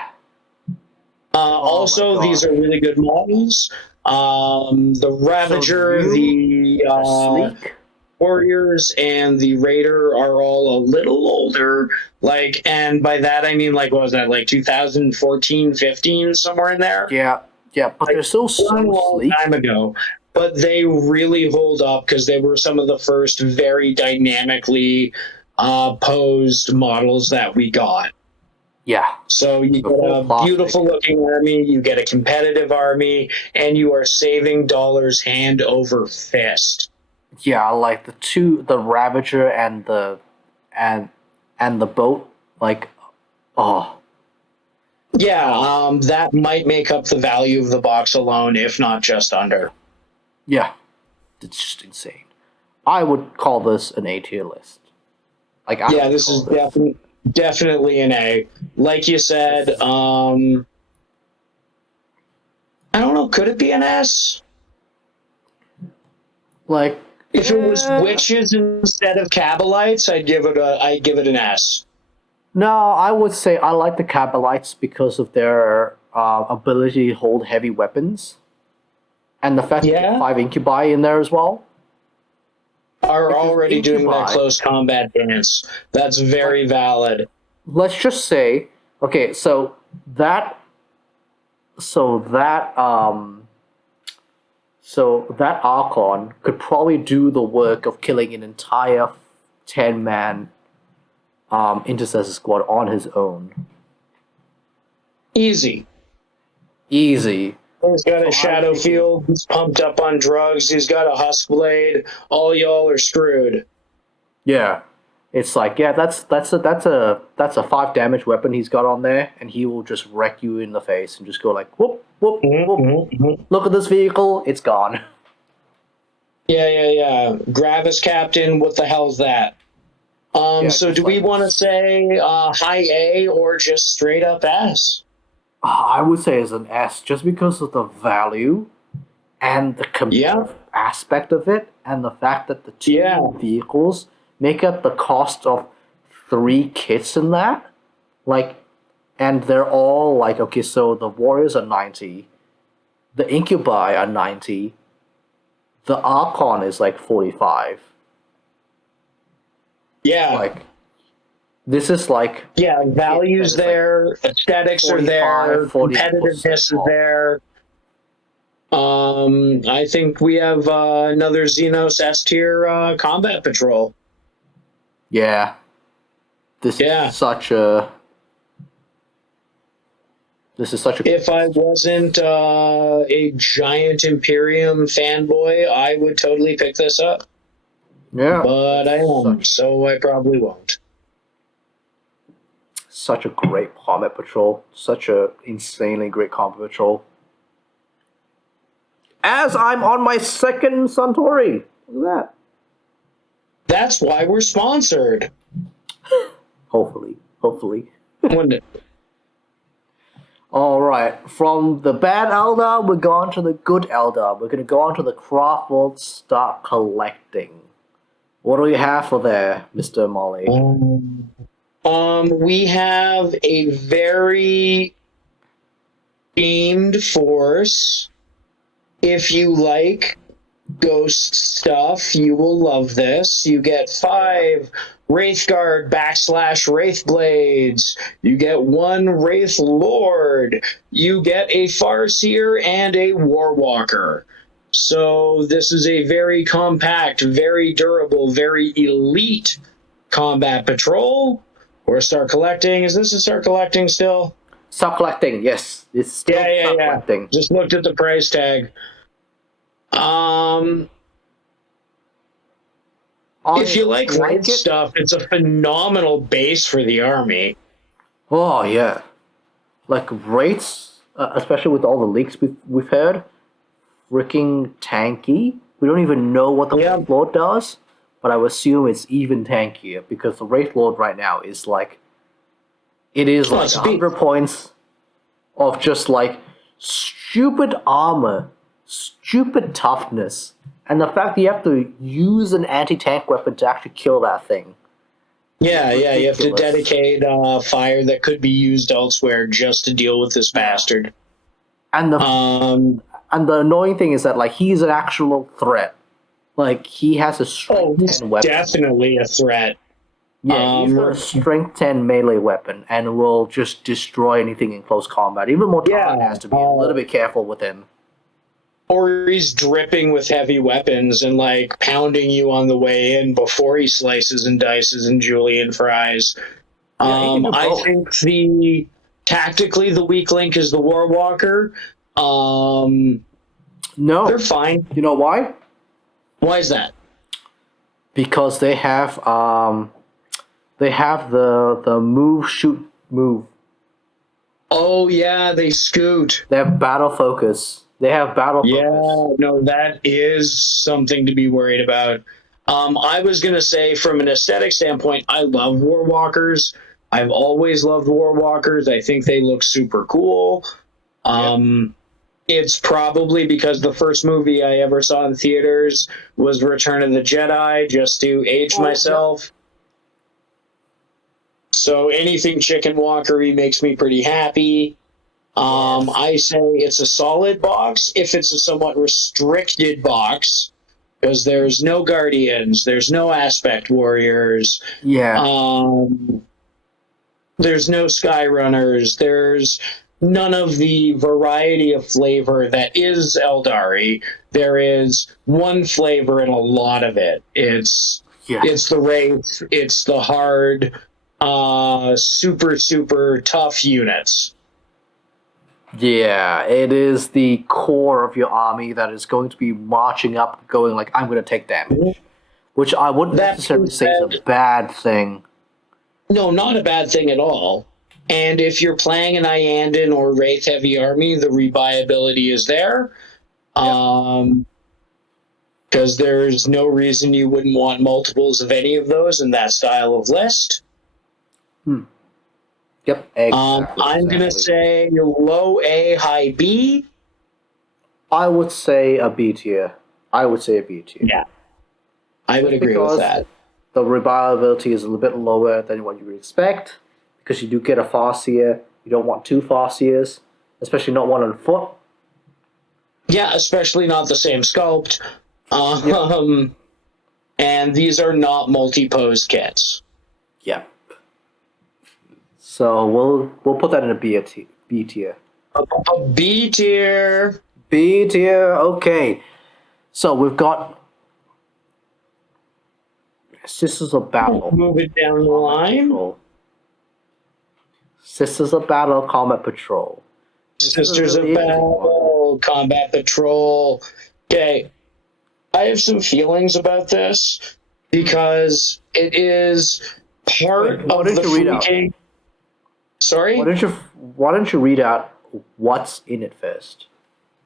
Also, these are really good models. The Ravager, the Warriors, and the Raider are all a little older. And by that I mean, what was that, 2014, 15, somewhere in there? Yeah, but they're so long time ago. But they really hold up because they were some of the first very dynamically posed models that we got. Yeah. So you get a beautiful looking army, you get a competitive army, and you are saving dollars hand over fist. Yeah, like the Ravager and the boat, Yeah, that might make up the value of the box alone, if not just under. Yeah, it's just insane. I would call this an A tier list. This is definitely an A. Like you said, I don't know, could it be an S? If it was witches instead of Kabalites, I'd give it an S. No, I would say I like the Kabalites because of their ability to hold heavy weapons. And the fact that you have 5 Incubi in there as well. Are already doing that close combat dance. That's very valid. Let's just say, okay, so that Archon could probably do the work of killing an entire 10-man Intercessor Squad on his own. Easy. Easy. He's got a shadow field. He's pumped up on drugs. He's got a husk blade. All y'all are screwed. Yeah, it's like that's a 5 damage weapon he's got on there, and he will just wreck you in the face and just go like whoop whoop whoop. Look at this vehicle, it's gone. Yeah. Gravis Captain, what the hell's that? So do we want to say high A or just straight up S? I would say it's an S, just because of the value and the competitive aspect of it, and the fact that the 2 vehicles make up the cost of 3 kits in that. Like, and they're all like, okay, so the Warriors are 90, the Incubi are 90, the Archon is like 45. Yeah. Like, this is like... Yeah, values there, like aesthetics are there, competitiveness is there. I think we have another Xenos S-tier combat patrol. Yeah. This is such a... If I wasn't a giant Imperium fanboy, I would totally pick this up. Yeah. But I won't, so I probably won't. Such a great combat patrol. Such a insanely great combat patrol. As I'm on my 2nd Suntory. Look at that. That's why we're sponsored. Hopefully. Wouldn't it? Alright, from the bad Elda, we're going to the good Elda. We're going to go on to the craft world, start collecting. What do we have for there, Mr. Molly? We have a very themed force. If you like ghost stuff, you will love this. You get 5 Wraithguard / Wraith Blades. You get 1 Wraith Lord. You get a Farseer and a Warwalker. So this is a very compact, very durable, very elite combat patrol. Or start collecting. Is this a start collecting still? Start collecting, yes. It's still start collecting. Just looked at the price tag. If you like Wraith stuff, it's a phenomenal base for the army. Oh, yeah. Like, Wraiths, especially with all the leaks we've heard, freaking tanky. We don't even know what the Wraith Lord does, but I would assume it's even tankier, because the Wraith Lord right now is like... It is like 100 points of just like stupid armor, stupid toughness, and the fact that you have to use an anti-tank weapon to actually kill that thing. Yeah, you have to dedicate fire that could be used elsewhere just to deal with this bastard. And the annoying thing is that like he's an actual threat. Like he has a strength 10 weapon. Definitely a threat. Yeah, he's got a strength 10 melee weapon and will just destroy anything in close combat. Even Mortal has to be a little bit careful with him. Or he's dripping with heavy weapons and like pounding you on the way in before he slices and dices and julienne fries. I think tactically the weak link is the Warwalker. No, they're fine. You know why? Why is that? Because they have the move, shoot, move. Oh yeah, they scoot. They have battle focus. Yeah, no, that is something to be worried about. I was going to say, from an aesthetic standpoint, I love Warwalkers. I've always loved Warwalkers. I think they look super cool. It's probably because the first movie I ever saw in theaters was Return of the Jedi, just to age myself. Yeah. So anything chicken walkery makes me pretty happy. I say it's a solid box if it's a somewhat restricted box, because there's no Guardians, there's no Aspect Warriors, there's no Skyrunners, there's none of the variety of flavor that is Eldari. There is one flavor in a lot of it. It's the Wraith, it's the hard super, super tough units. Yeah, it is the core of your army that is going to be marching up, going like, I'm going to take damage. Which I wouldn't necessarily say is a bad thing. No, not a bad thing at all. And if you're playing an Iandan or Wraith heavy army, the reviability is there. Because there's no reason you wouldn't want multiples of any of those in that style of list. Yep, exactly. I'm going to say low A, high B. I would say a B tier. Yeah, I would agree with that. The reviability is a little bit lower than what you would expect, because you do get a Farseer. You don't want two Farseers, especially not one on foot. Yeah, especially not the same sculpt. And these are not multi-pose kits. Yeah. So we'll put that in a B tier. A B tier. B tier. Okay. So we've got Sisters of Battle. Move it down the line. Patrol. Sisters of Battle Combat Patrol. Sisters of Battle Combat Patrol. Okay. I have some feelings about this because it is part of the freaking... Sorry? Why don't you read out what's in it first?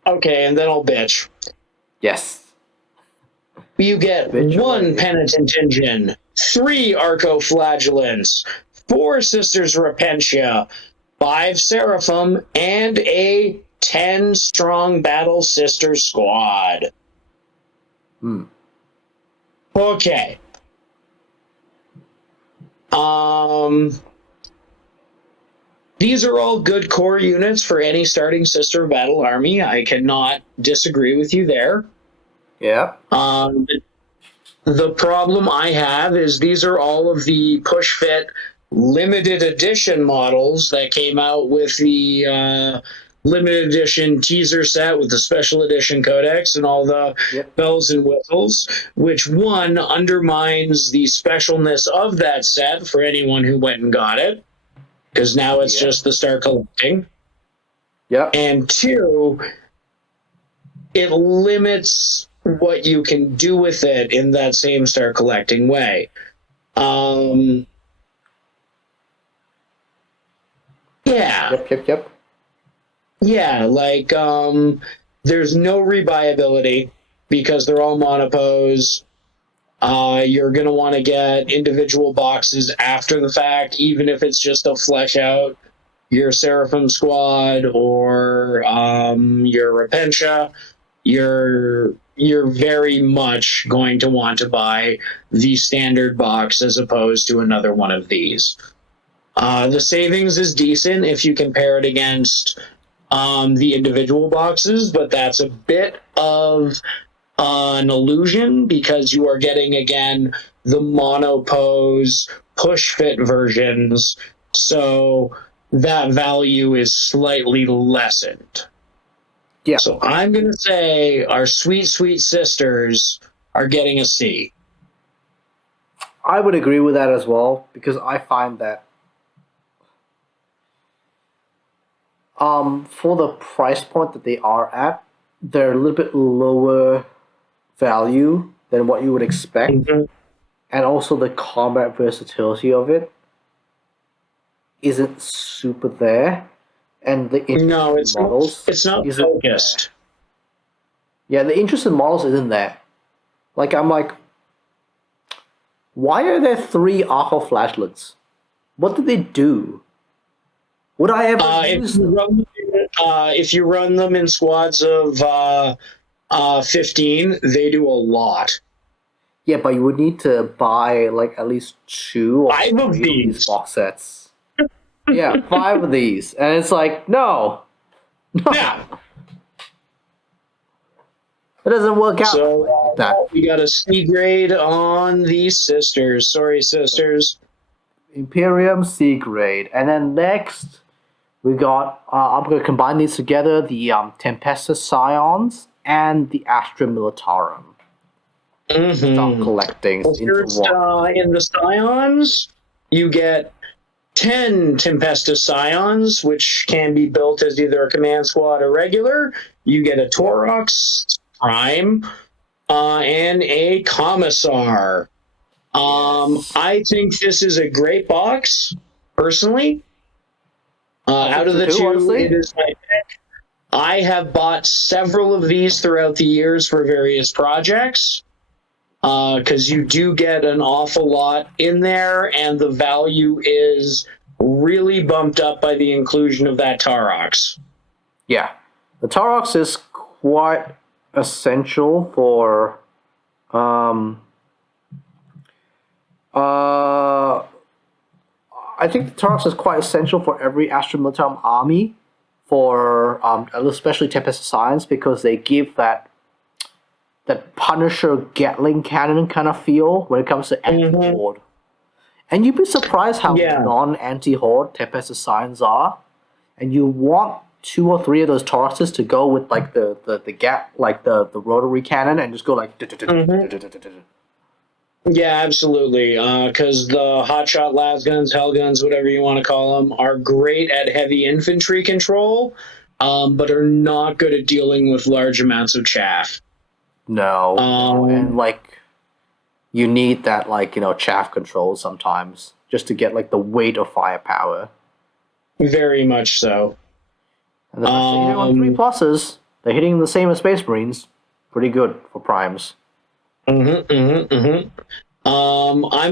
Okay, and then I'll bitch. Yes. You get one Penitent Engine, 3 Arcoflagellants, 4 Sisters Repentia, 5 Seraphim, and a 10-strong Battle Sister squad. Okay. These are all good core units for any starting Sister of Battle army. I cannot disagree with you there. Yeah. The problem I have is these are all of the push fit limited edition models that came out with the limited edition teaser set with the special edition codex and all the bells and whistles, which one undermines the specialness of that set for anyone who went and got it, because now it's just the start collecting. Yeah. And 2, it limits what you can do with it in that same start collecting way. Yeah. Yep. Yeah, like, there's no reviability because they're all monopose. You're going to want to get individual boxes after the fact, even if it's just to flesh out your Seraphim squad or your Repentia. You're very much going to want to buy the standard box as opposed to another one of these. The savings is decent if you compare it against the individual boxes, but that's a bit of an illusion because you are getting, again, the monopose push fit versions, so that value is slightly lessened. Yeah. So I'm going to say our sweet, sweet sisters are getting a C. I would agree with that as well, because I find that for the price point that they are at, they're a little bit lower value than what you would expect. And also the combat versatility of it isn't super there. And the interest in models it's not focused. Yeah, the interest in models isn't there. Like, I'm like, why are there 3 Arcoflagellants? What did they do? Would I ever use them? If you run them in squads of 15, they do a lot. Yeah, but you would need to buy like at least 2 or 3 of these box sets. Yeah, 5 of these. And it's like, no. Yeah. It doesn't work out So like that. We got a C grade on these sisters. Sorry, sisters. Imperium C grade. And then next, we got, I'm going to combine these together, the Tempestus Scions and the Astra Militarum. Start collecting into one. In the Scions, you get 10 Tempestus Scions, which can be built as either a command squad or regular. You get a Taurox Prime and a Commissar. I think this is a great box, personally. Out of the two, honestly. it is my pick. I have bought several of these throughout the years for various projects. Because you do get an awful lot in there, and the value is really bumped up by the inclusion of that Taurox. Yeah, the Taurox is quite essential for I think the Taurox is quite essential for every Astra Militarum army, for especially Tempest Science, because they give that Punisher Gatling cannon kind of feel when it comes to anti-horde. And you'd be surprised how non-anti-horde Tempest Science are, and you want 2 or 3 of those Tauruxes to go with like the gap, like the rotary cannon, and just go like. Yeah, absolutely. Because the hotshot las guns, hell guns, whatever you want to call them, are great at heavy infantry control, but are not good at dealing with large amounts of chaff. No, and like you need that chaff control sometimes just to get like the weight of firepower. Very much so. And the fact that you're on 3 pluses, they're hitting the same as Space Marines. Pretty good for primes. I'm going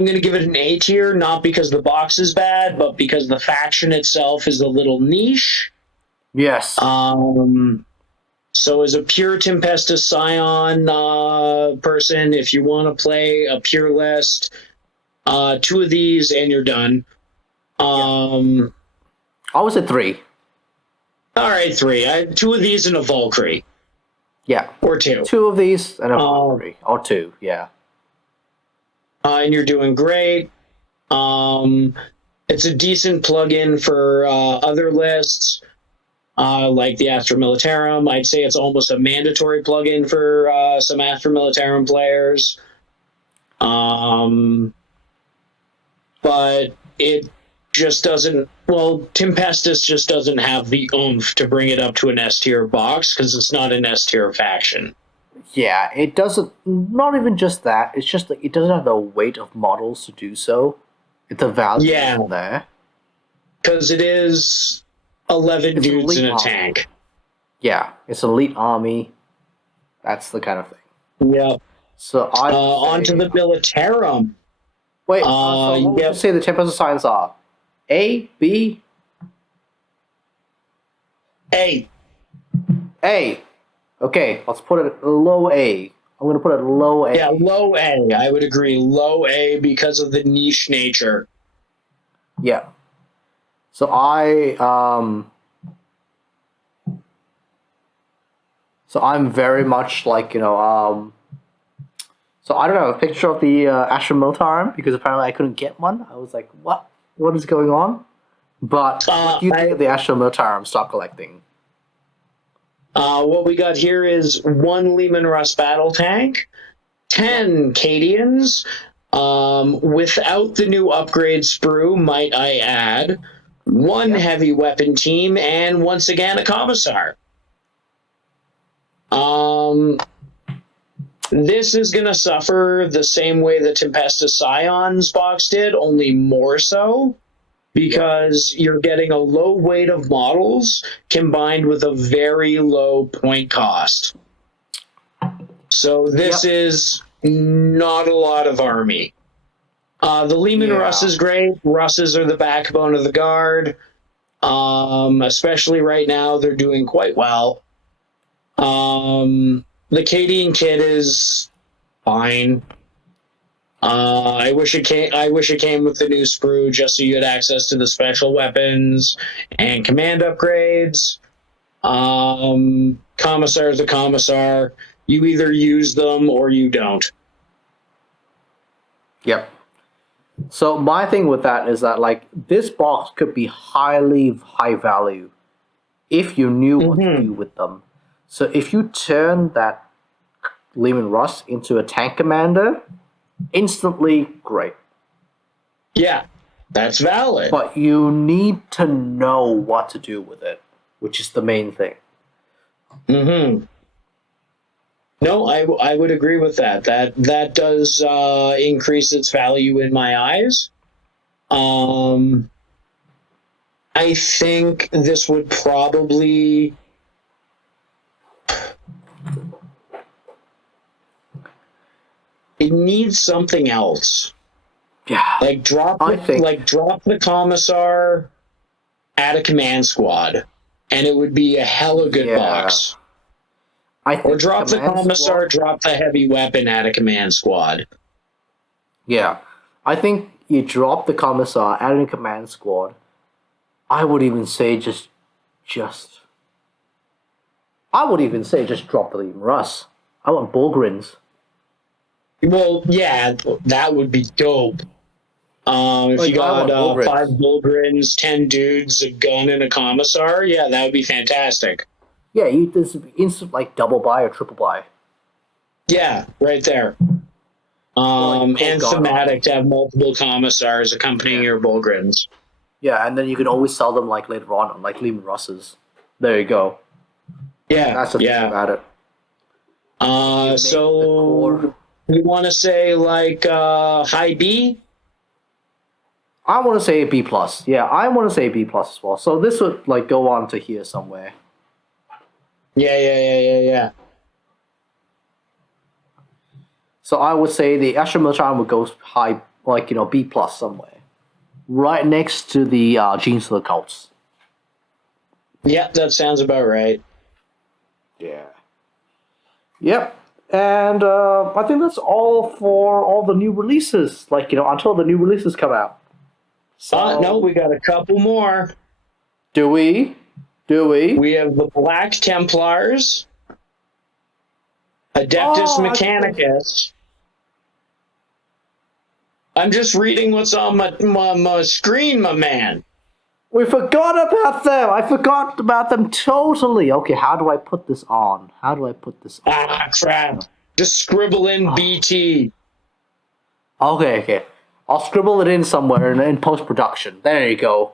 to give it an A tier, not because the box is bad, but because the faction itself is a little niche. Yes. So as a pure Tempestus Scion person, if you want to play a pure list, 2 of these and you're done. I was at 3. All right, 3. 2 of these and a Valkyrie. Yeah. Or 2. 2 of these and a Valkyrie. Or 2, yeah. And you're doing great. It's a decent plug-in for other lists, like the Astra Militarum. I'd say it's almost a mandatory plug-in for some Astra Militarum players. But it just doesn't... Well, Tempestus just doesn't have the oomph to bring it up to an S-tier box, because it's not an S-tier faction. Yeah, it doesn't... Not even just that. It's just that it doesn't have the weight of models to do so. It's a value in there. Because it is 11 dudes in a tank. Yeah, it's an elite army. That's the kind of thing. Yeah. So on to the Militarum. Wait, so what would you say the Tempest Science are? A, B? A. A. Okay, let's put it low A. I'm going to put it low A. Yeah, low A. I would agree. Low A because of the niche nature. Yeah. So I'm very much like, so I don't have a picture of the Astra Militarum because apparently I couldn't get one. I was like, what? What is going on? But what do you think of the Astra Militarum stop collecting? What we got here is 1 Leman Russ battle tank, 10 Cadians, without the new upgrade sprue, might I add, 1 heavy weapon team, and once again a Commissar. This is going to suffer the same way the Tempestus Scions box did, only more so, because you're getting a low weight of models combined with a very low point cost. So this is not a lot of army. The Leman Russ is great. Russes are the backbone of the guard. Especially right now, they're doing quite well. The Cadian kit is fine. I wish it came with the new sprue just so you had access to the special weapons and command upgrades. Commissar is a commissar. You either use them or you don't. Yep. So my thing with that is that like this box could be high value if you knew what to do with them. So if you turn that Leman Russ into a tank commander, instantly great. Yeah. That's valid. But you need to know what to do with it, which is the main thing. Mm-hmm. No, I would agree with that. That does increase its value in my eyes. I think this would probably... It needs something else. Yeah. Like drop the Commissar, add a command squad, and it would be a hella good box. Or drop the Commissar, drop the heavy weapon, add a command squad. Yeah. I think you drop the Commissar, add a command squad. I would even say just drop the Lean Russ. I want Bulgrins. Well, yeah, that would be dope. If you got 5 Bulgrins, 10 dudes, a gun, and a Commissar, yeah, that would be fantastic. Yeah, this instant double buy or triple buy. Yeah, right there. And thematic to have multiple Commissars accompanying your Bulgrins. Yeah, and then you can always sell them later on Lehman Russes. There you go. Yeah, that's the thing about it. So you want to say high B? I want to say B plus. Yeah, I want to say B plus as well. So this would go on to here somewhere. Yeah. So I would say the Ashramachan would go high, B plus somewhere, right next to the Genes of the Cults. Yeah, that sounds about right. Yeah. Yep. And I think that's all for all the new releases. Until the new releases come out. So, no, we got a couple more. Do we? We have the Black Templars, Adeptus Mechanicus. I'm just reading what's on my screen, my man. We forgot about them. I forgot about them totally. Okay, how do I put this on? Ah, crap. Just scribble in BT. Okay. I'll scribble it in somewhere in post-production. There you go.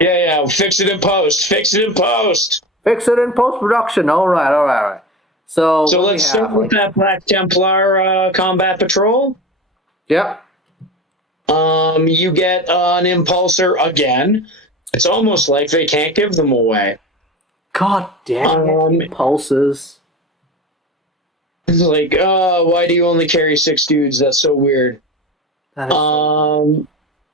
Yeah. Fix it in post. Fix it in post-production. All right. So let's start with that Black Templar Combat Patrol. Yep. You get an Impulsor again. It's almost like they can't give them away. God damn it, Impulsors. It's like, why do you only carry 6 dudes? That's so weird. That is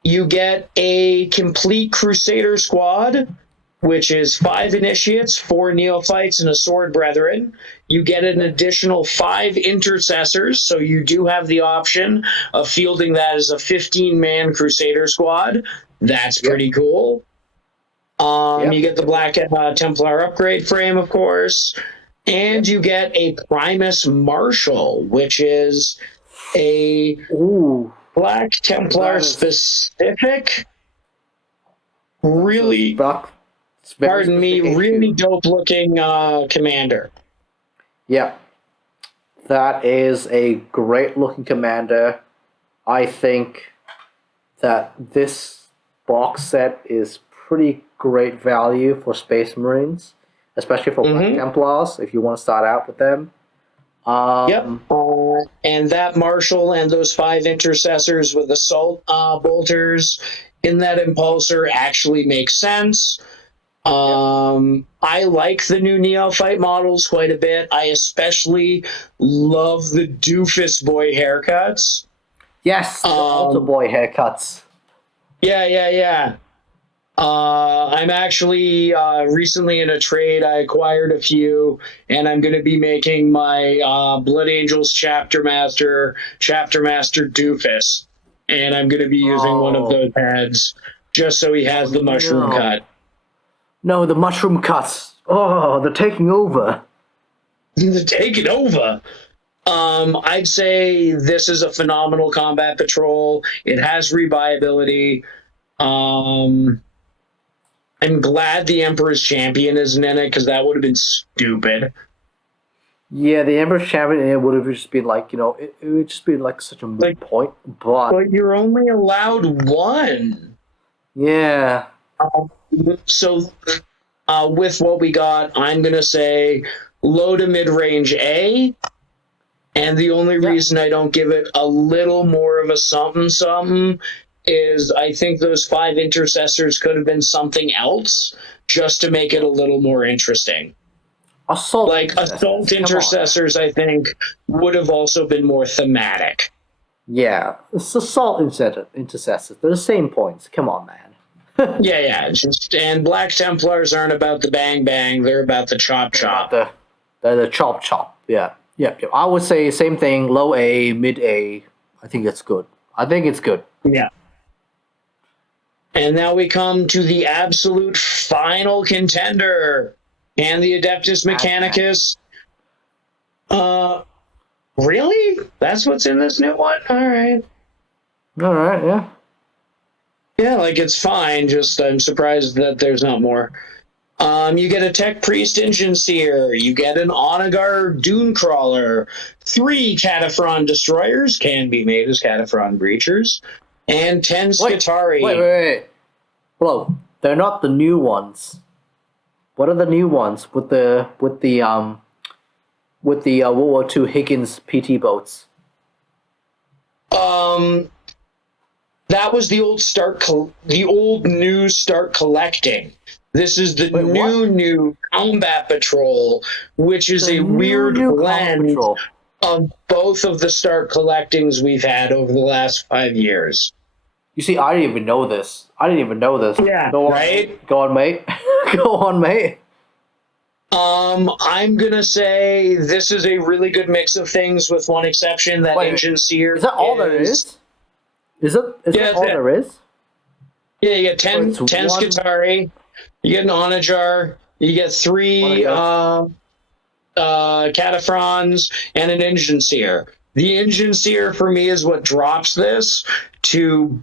you get a complete Crusader squad, which is 5 Initiates, 4 Neophytes, and a Sword Brethren. You get an additional 5 Intercessors, so you do have the option of fielding that as a 15-man Crusader squad. That's pretty cool. You get the Black Templar upgrade frame, of course, and you get a Primus Marshal, which is a Black Templar specific, really dope looking commander. Yeah, that is a great looking commander. I think that this box set is pretty great value for Space Marines, especially for Black Templars, if you want to start out with them. And that Marshal and those 5 Intercessors with Assault Bolters in that Impulsor actually makes sense. I like the new Neophyte models quite a bit. I especially love the Doofus Boy haircuts. Yes, the Altar Boy haircuts. Yeah. I'm actually recently in a trade. I acquired a few, and I'm going to be making my Blood Angels Chapter Master Doofus, and I'm going to be using one of those heads just so he has the mushroom cut. No, the mushroom cuts. Oh, they're taking over. They're taking over. I'd say this is a phenomenal combat patrol. It has rebuyability. I'm glad the Emperor's Champion isn't in it, because that would have been stupid. Yeah, the Emperor's Champion, it would have just been it would just be such a moot point. But you're only allowed one. Yeah. So with what we got, I'm going to say low to mid-range A. And the only reason I don't give it a little more of a something is I think those 5 intercessors could have been something else just to make it a little more interesting. Assault intercessors, I think, would have also been more thematic. Yeah, it's assault intercessors. They're the same points. Come on, man. yeah. And Black Templars aren't about the bang bang; they're about the chop chop. They're the chop chop. Yeah. Yep. I would say same thing. Low A, mid A. I think it's good. Yeah. And now we come to the absolute final contender, and the Adeptus Mechanicus. Really? That's what's in this new one? All right, yeah. Yeah, like, it's fine, just I'm surprised that there's not more. You get a Tech Priest Engine Seer, you get an Onagar Dune Crawler, 3 Cataphron Destroyers, can be made as Cataphron Breachers, and 10 Skitarii. Wait. Hello, they're not the new ones. What are the new ones with the World War II Higgins PT boats? That was the old new start collecting. This is the new Combat Patrol, which is a weird blend of both of the start collectings we've had over the last 5 years. You see, I didn't even know this. Yeah, right? Go on, mate. Go on, mate. I'm gonna say this is a really good mix of things, with one exception. That Engine Seer. Is that all there is? Is that all there is? Yeah, you get 10 Skitarii, you get an Onajar, you get 3 Cataphrons, and an Engine Seer. The Engine Seer, for me, is what drops this to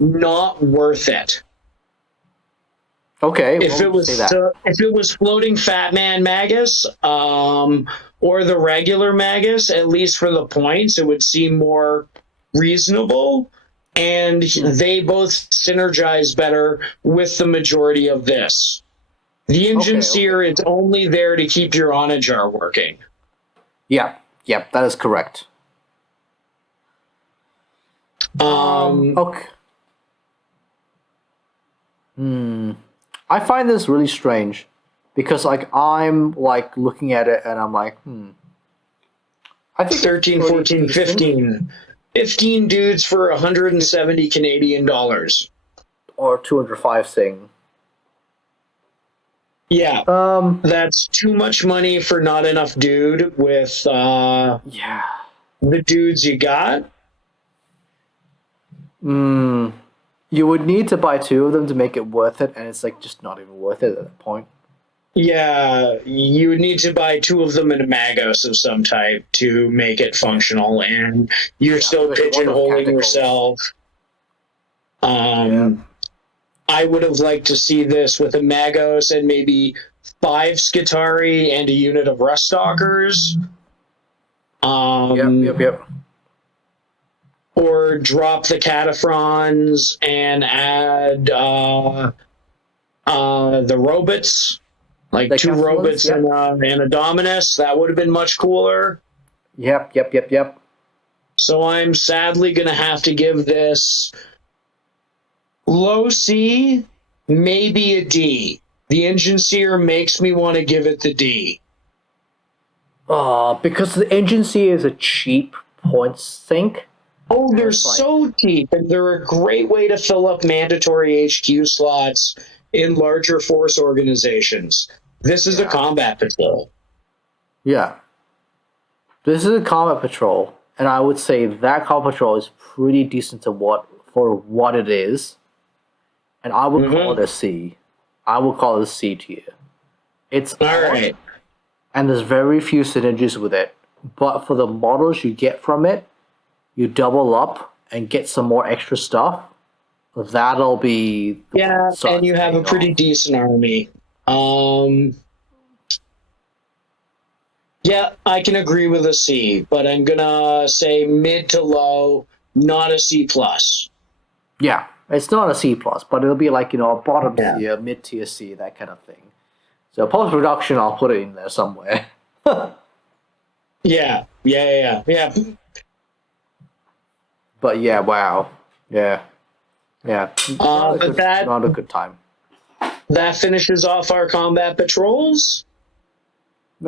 not worth it. Okay. If it was floating Fat Man Magus, or the regular Magus, at least for the points, it would seem more reasonable, and they both synergize better with the majority of this. The Engine Seer is only there to keep your Onajar working. Yeah, that is correct. Okay. I find this really strange because, like, I'm like looking at it and I'm like, I think 13, 14, 15. 15 dudes for 170 Canadian dollars. Or 205 Sing. Yeah. That's too much money for not enough dude with the dudes you got. You would need to buy 2 of them to make it worth it, and it's like just not even worth it at that point. Yeah, you would need to buy 2 of them in a Magos of some type to make it functional, and you're still pigeonholing yourself. I would have liked to see this with a Magos and maybe 5 Skitarii and a unit of Ruststalkers. Yep. Or drop the Cataphrons and add the robots. Like the 2 robots and a Dominus. That would have been much cooler. Yep. So I'm sadly going to have to give this low C, maybe a D. The Engine Seer makes me want to give it the D. Because the Engine Seer is a cheap points sink. Oh, they're so cheap, and they're a great way to fill up mandatory HQ slots in larger force organizations. This is a combat patrol. Yeah. This is a combat patrol, and I would say that combat patrol is pretty decent for what it is. And I would call it a C. I would call it a C tier. It's alright. And there's very few synergies with it. But for the models you get from it, you double up and get some more extra stuff. That'll be... and you have a pretty decent army. Yeah, I can agree with a C, but I'm gonna say mid to low, not a C+. Yeah, It's not a C plus, but it'll be like, a bottom Yeah. tier, mid tier C, that kind of thing. So post production, I'll put it in there somewhere. Yeah. But yeah, wow, yeah. Not a good time. That finishes off our combat patrols.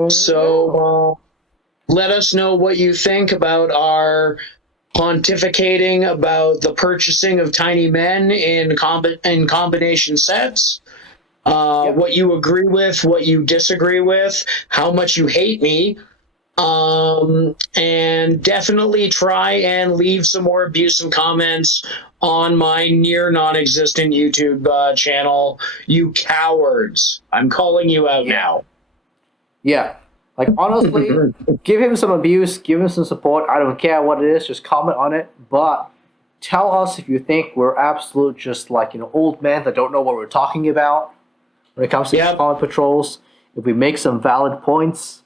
So let us know what you think about our pontificating about the purchasing of tiny men in combination sets. What you agree with, what you disagree with, how much you hate me. And definitely try and leave some more abusive comments on my near non-existent YouTube channel. You cowards. I'm calling you out now. Yeah. Like, honestly, give him some abuse, give him some support. I don't care what it is, just comment on it. But tell us if you think we're absolute just like, old men that don't know what we're talking about when it comes to combat patrols. If we make some valid points.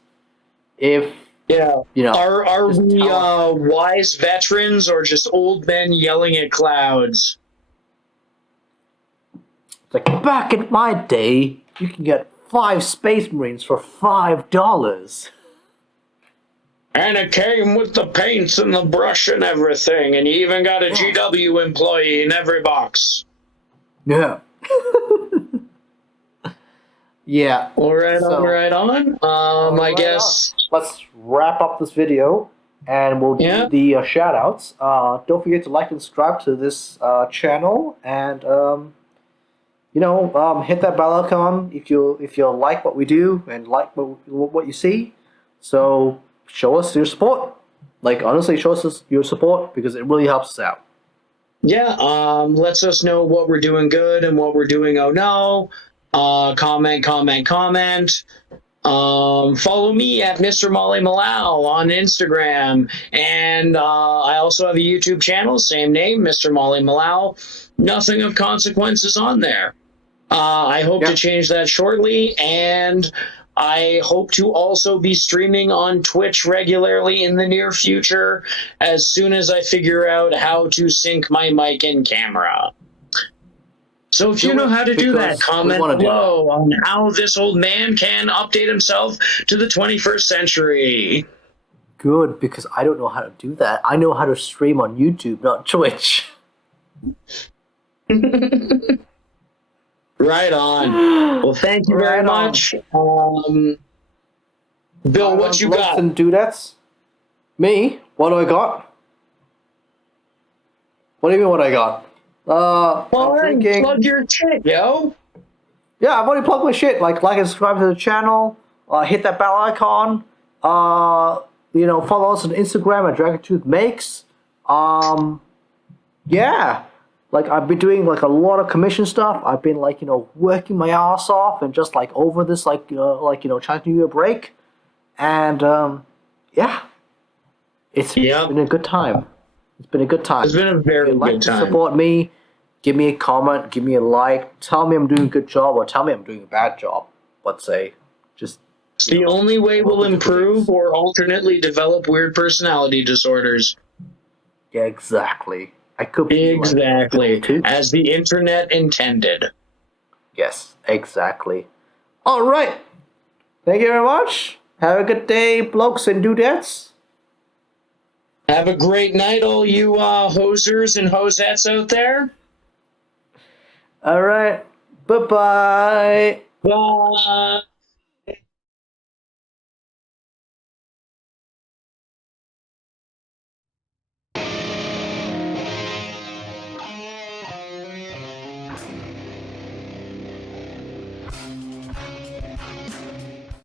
If, are we wise veterans or just old men yelling at clouds? Like, back in my day, you can get 5 Space Marines for $5. And it came with the paints and the brush and everything, and you even got a GW employee in every box. Yeah. Yeah. All right on. I guess. Let's wrap up this video, and we'll do the shout-outs. Don't forget to like and subscribe to this channel, and hit that bell icon if you like what we do and like what you see. So show us your support. Like, honestly, show us your support because it really helps us out. Yeah. Lets us know what we're doing good and what we're doing oh no. Comment. Follow me at Mr. Molly Malau on Instagram, and I also have a YouTube channel, same name, Mr. Molly Malau. Nothing of consequences on there. I hope to change that shortly, and I hope to also be streaming on Twitch regularly in the near future as soon as I figure out how to sync my mic and camera. So if you know how to do that, comment below on how this old man can update himself to the 21st century. Good, because I don't know how to do that. I know how to stream on YouTube, not Twitch. Right on. Well, thank you very much. Bill, what you got? And dudettes? Me? What do I got? What do you mean what I got? Drinking. Plug your shit, yo. Yeah, I've already plugged my shit. Like and subscribe to the channel. Hit that bell icon. Follow us on Instagram at DragonToothMakes. Yeah. Like, I've been doing like a lot of commission stuff. I've been working my ass off and just over this Chinese New Year break. And it's been a good time. It's been a good time. It's been a very good time. Support me. Give me a comment. Give me a like. Tell me I'm doing a good job or tell me I'm doing a bad job. Let's say. Just. It's the only way we'll improve or alternately develop weird personality disorders. Yeah, exactly. I could be exactly as the internet intended. Yes, exactly. All right. Thank you very much. Have a good day, blokes and dudettes. Have a great night, all you hosers and hosettes out there. All right. Bye-bye. Bye.